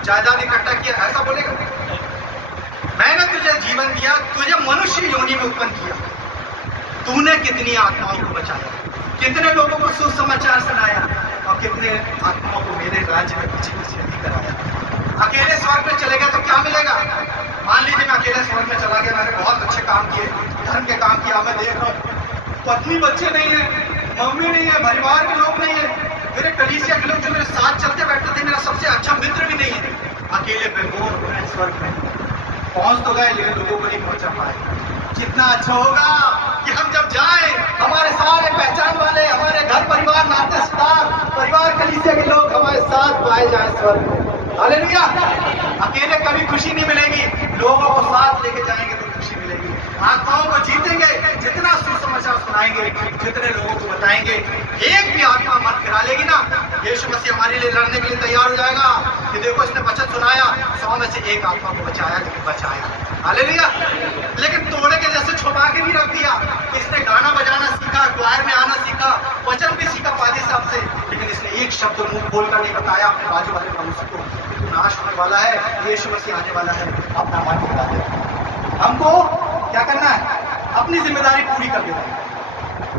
जायदाद इकट्ठा किया, ऐसा बोलेगा? मैंने तुझे जीवन दिया, तुझे मनुष्य योनि में उत्पन्न किया, तूने कितनी आत्माओं को बचाया, कितने लोगों को सुसमाचार सुनाया और कितने आत्माओं को मेरे राज्य में पीछे पीछे नहीं कराया। अकेले स्वर्ग में चले गए तो क्या मिलेगा? मान लीजिए मैं अकेले स्वर्ग में चला गया, मैंने बहुत अच्छे काम किए, धर्म के काम किया, मैं देख रहा हूँ पत्नी बच्चे नहीं है, मम्मी नहीं है, परिवार के लोग नहीं है, मेरे कलीसिया के लोग जो मेरे साथ चलते बैठते थे, मेरा सबसे अच्छा मित्र भी नहीं है, अकेले पे वो स्वर्ग में पहुंच तो गए लेकिन लोगों को नहीं पहुंचा पाए। कितना अच्छा होगा कि हम जब जाएं, हमारे सारे पहचान वाले, हमारे घर परिवार, नाते रिश्तेदार, परिवार कलीसिया के लोग हमारे साथ पाए जाए स्वर्ग में। हालेलुया। अकेले कभी खुशी नहीं मिलेगी, लोगों को साथ लेके जाएंगे तो खुशी मिलेगी। आत्माओं को जीतेंगे, जितना सुसमाचार सुनाएंगे, जितने लोगों को बताएंगे, एक भी आत्मा मन फिरा लेगी ना, यीशु मसीह हमारे लिए लड़ने के लिए तैयार हो जाएगा कि देखो इसने वचन सुनाया, 100 में से एक आत्मा को बचाया, लेकिन बचाया। हालेलुया। लेकिन तोड़े के जैसे छुपा के नहीं रख दिया। इसने गाना बजाना सीखा, क्वायर में आना सीखा, वचन भी सीखा पादी साहब से, लेकिन इसने एक शब्द मुंह खोलकर नहीं बताया अपने बाजू वाले मनुष्य को कि तू नाश होने वाला है, यीशु मसीह आने वाला है, अपना मन फिरा दे। हमको क्या करना है? अपनी जिम्मेदारी पूरी कर देना है।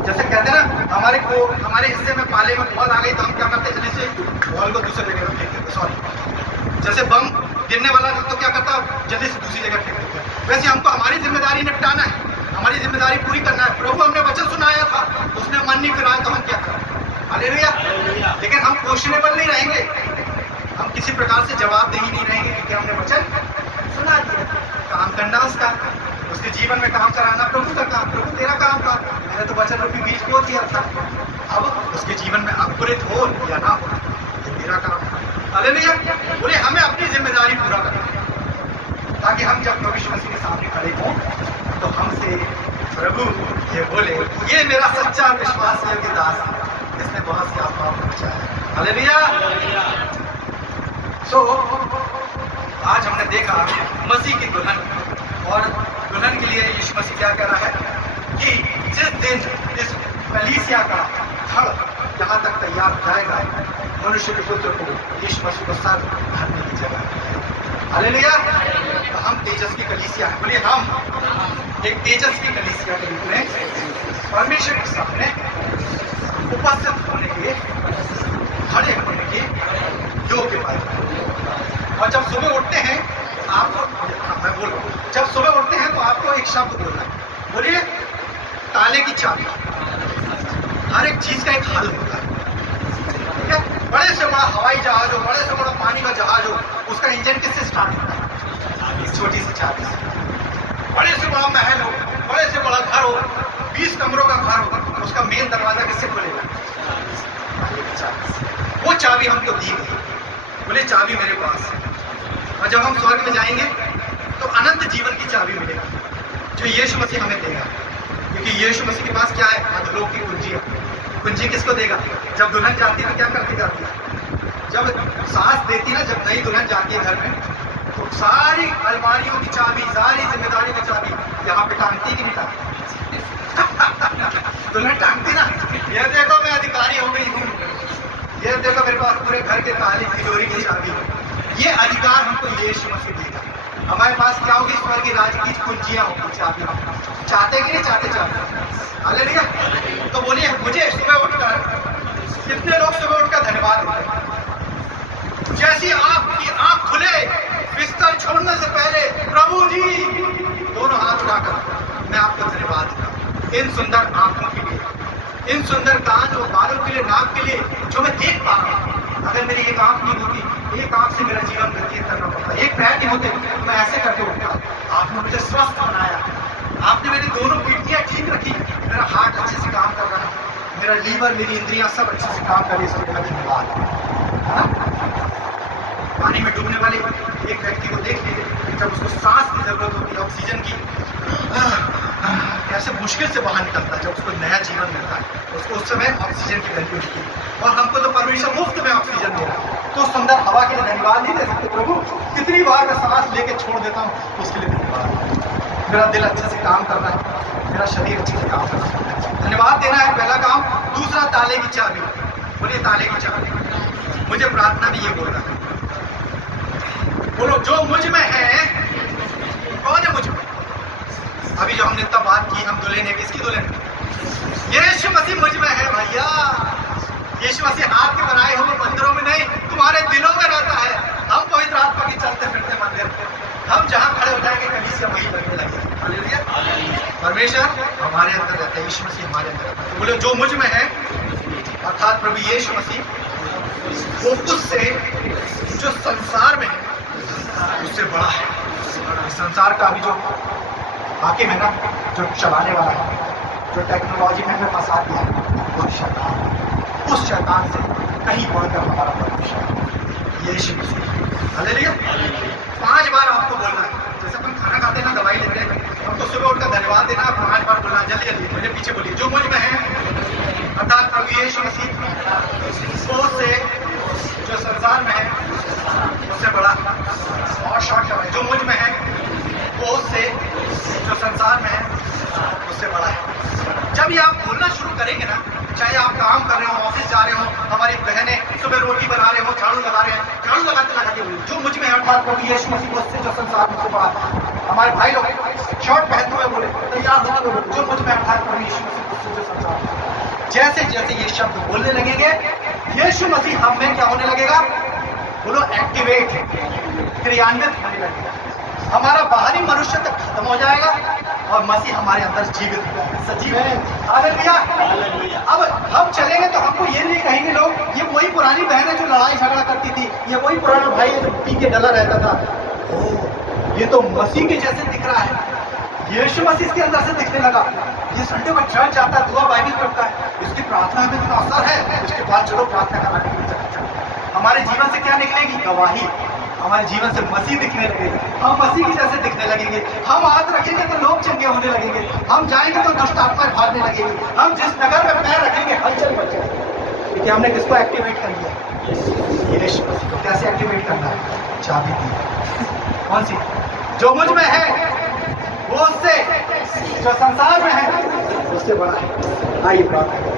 जैसे कहते हैं ना, हमारे हिस्से में पाले में बॉल आ गई तो हम क्या करते हैं? जल्दी से बॉल को दूसरे जगह फेंक देते। सॉरी, जैसे बम गिरने वाला तो क्या करता है? जल्दी से दूसरी जगह फेंक देते हैं। वैसे हमको हमारी जिम्मेदारी निपटाना है, हमारी जिम्मेदारी पूरी करना है। प्रभु हमने वचन सुनाया था, उसने मन नहीं फिराया तो हम क्या करें? हालेलुया। लेकिन हम क्वेश्चनेबल नहीं रहेंगे, हम किसी प्रकार से जवाबदेही नहीं रहेंगे, क्योंकि हमने वचन सुना दिया। काम करना उसके जीवन में काम कराना प्रभु का काम, प्रभु तेरा काम था, मैंने तो वचन रूपी बीज बो दिया था, अब उसके जीवन में अंकुरित हो या ना हो ये मेरा काम था। हालेलुया। बोले हमें अपनी जिम्मेदारी पूरा करना है, ताकि हम जब प्रभु मसीह के सामने खड़े हों तो हमसे प्रभु ये बोले, ये मेरा सच्चा विश्वास योग्य दास है, इसने बहुत सी आत्माओं को बचाया। हालेलुया। तो आज हमने देखा मसीह की दुल्हन, और दुल्हन के लिए यीशु मसीह क्या कह रहा है कि जिस दिन इस कलीसिया का धड़ यहाँ तक तैयार हो जाएगा, मनुष्य के पुत्र को यीशु मसीह को सर धरने की जगह। हालेलुया। तो हम तेजस की कलीसिया है। बोलिए हम एक तेजस की कलीसिया के रूप में परमेश्वर के सामने उपस्थित होने के, खड़े होने के योग्य पाए। और जब सुबह उठते हैं आपको, मैं बोल रहा हूँ, जब सुबह उठते हैं तो आपको एक शब्द बोलना है। बोलिए ताले की चाबी। हर एक चीज का एक हल होता है, ठीक है? बड़े से बड़ा हवाई जहाज हो, बड़े से बड़ा पानी का जहाज हो, उसका इंजन किससे स्टार्ट होता है? इस छोटी सी चाबी से। बड़े से बड़ा महल हो, बड़े से बड़ा घर हो, 20 कमरों का घर हो, उसका मेन दरवाजा किससे खोलेगा? वो चाबी हमको दी गई, बोले चाबी मेरे पास है। और जब हम स्वर्ग में जाएंगे तो अनंत जीवन की चाबी मिलेगी जो यीशु मसीह हमें देगा, क्योंकि यीशु मसीह के पास क्या है? अधोलोक की कुंजी है। कुंजी किसको देगा? जब दुल्हन जाती है तो क्या करती जाती है? जब सास देती है ना, जब नई दुल्हन जाती है घर में, तो सारी अलमारियों की चाबी, सारी जिम्मेदारी की चाबी यहाँ पे टांगती कि नहीं टांगती? दुल्हन टांगती ना, ये देखो मैं अधिकारी हो गई हूँ, ये देखो मेरे पास पूरे घर के ताले तिजोरी की चाबी। ये अधिकार हमको यीशु मसीह देगा। हमारे पास क्या होगी? स्वर्ग के राज्य की कुंजियां होगी, चाबी। चाहते कि नहीं चाहते? हालेलुया। तो बोलिए, मुझे सुबह उठकर, कितने लोग सुबह उठकर धन्यवाद देते हैं? जैसी आपकी आंख खुले, बिस्तर छोड़ने से पहले, प्रभु जी, दोनों हाथ उठाकर मैं आपको धन्यवाद देता हूं इन सुंदर आंखों के लिए, इन सुंदर कान और बालों के लिए, नाक के लिए, जो मैं देख पा रहा हूं। अगर मेरी एक आंख नहीं होती, एक आंख से मेरा जीवन व्यतीत करना पड़ता, एक पैर नहीं होते तो मैं ऐसे करके उठता। आपने मुझे स्वस्थ बनाया, आपने मेरी दोनों किडनियां ठीक रखी, मेरा हार्ट अच्छे से काम कर रहा है, मेरा लीवर, मेरी इंद्रियां सब अच्छे से काम कर रही है, इसके लिए धन्यवाद। पानी में डूबने वाले एक व्यक्ति को देख लीजिए, जब उसको सांस की जरूरत होती है, ऑक्सीजन की, कैसे मुश्किल से बाहर निकलता है। जब उसको नया जीवन मिलता है, उसको उस समय ऑक्सीजन की वैल्यू होती है, और हमको तो परमेश्वर मुफ्त में ऑक्सीजन दे रहा है। तो सुंदर हवा के लिए धन्यवाद नहीं दे सकते? प्रभु, कितनी बार मैं सांस लेके छोड़ देता हूँ, उसके लिए धन्यवाद। मेरा दिल अच्छे से काम कर रहा है, मेरा शरीर अच्छे से काम कर रहा है, धन्यवाद देना है पहला काम। दूसरा, ताले की चाबी। बोलिए, ताले की चाबी। मुझे प्रार्थना भी ये बोल रहा है, बोलो, जो मुझ में है, कौन है मुझ में? अभी जो हमने इतना बात की, हम दुल्हन है, किसकी दुल्हन है? यीशु मसीह मुझ में है भैया। यीशु मसीह हाथ के बनाए हुए मंदिरों में नहीं, तुम्हारे दिलों में रहता है। हम पवित्र आत्मा के चलते फिरते मंदिर, हम जहाँ खड़े हो जाएंगे कहीं से वही लगने लगे। हालेलुया। परमेश्वर हमारे अंदर रहता है, यीशु मसीह हमारे अंदर रहता है। तो बोले, जो मुझ में है, अर्थात प्रभु यीशु मसीह, वो उससे जो संसार में है उससे बड़ा है। संसार का अभी जो हाकिम है ना, जो चलाने वाला है, जो टेक्नोलॉजी में हमें फंसा दिया है, वो शैतान। उस शैतान से कहीं बढ़कर हमारा परमेश्वर यीशु मसीह। हालेलुया। 5 बार आपको बोलना है, जैसे अपन खाना खाते हैं ना, दवाई लेते हैं, हमको सुबह उठकर धन्यवाद देना, 5 बार बोलना। जल्दी जल्दी मेरे पीछे बोलिए, जो मुझ में है, अर्थात प्रभु यीशु मसीह, वो से जो संसार में है उससे बड़ा। और शॉर्ट है, जो मुझ में है, वो उससे जो संसार में है उससे बड़ा है। जब ये आप बोलना शुरू करेंगे ना, चाहे आप काम कर रहे हो, ऑफिस जा रहे हो, हमारी बहनें सुबह रोटी बना रहे हो, झाड़ू लगा रहे हैं, झाड़ू लगाते लगाते बोलिए, जो मुझ में है, अर्थात प्रभु यीशु मसीह, उससे जो संसार में से बड़ा है। हमारे भाई लोग शॉर्ट पहनते हुए बोले, तैयार होते हुए, जो मुझ में, अर्थात प्रभु यीशु मसीह, उससे जो संसार में। जैसे जैसे ये शब्द बोलने लगेंगे, यीशु मसीह हम में क्या होने लगेगा? बोलो, एक्टिवेट, क्रियान्वित होने लगेगा। हमारा बाहरी मनुष्य तक खत्म हो जाएगा और मसीह हमारे अंदर जीवित हो जाएगा, सजीव है। हालेलुया। अब हम चलेंगे तो हमको ये नहीं कहेंगे लोग, ये वही पुरानी बहन है जो लड़ाई झगड़ा करती थी, ये वही पुराना भाई है जो पी के डला रहता था। ओह, ये तो मसीह के जैसे दिख रहा है, यीशु मसीह के अंदर से दिखने लगा। ये संडे को चर्च जाता है, दुआ बाइबल पढ़ता है, इसकी प्रार्थना में इतना असर है, उसके बाद चलो प्रार्थना कराने के लिए चलते हैं। हमारे जीवन से क्या निकलेगी? गवाही। हमारे जीवन से मसीह दिखने लगेगा, हम मसीह की जैसे दिखने लगेंगे। हम हाथ रखेंगे तो लोग चंगे होने लगेंगे, हम जाएंगे तो दुष्ट आत्माएं भागने लगेगी, हम जिस नगर में पैर रखेंगे हलचल मच जाएगी। क्योंकि हमने किसको एक्टिवेट कर लिया? यीशु मसीह को। कैसे एक्टिवेट करना है? चाबी दी। कौन सी? जो मुझ में है वो उससे जो संसार में है उससे बड़ा है। आइए प्रार्थना।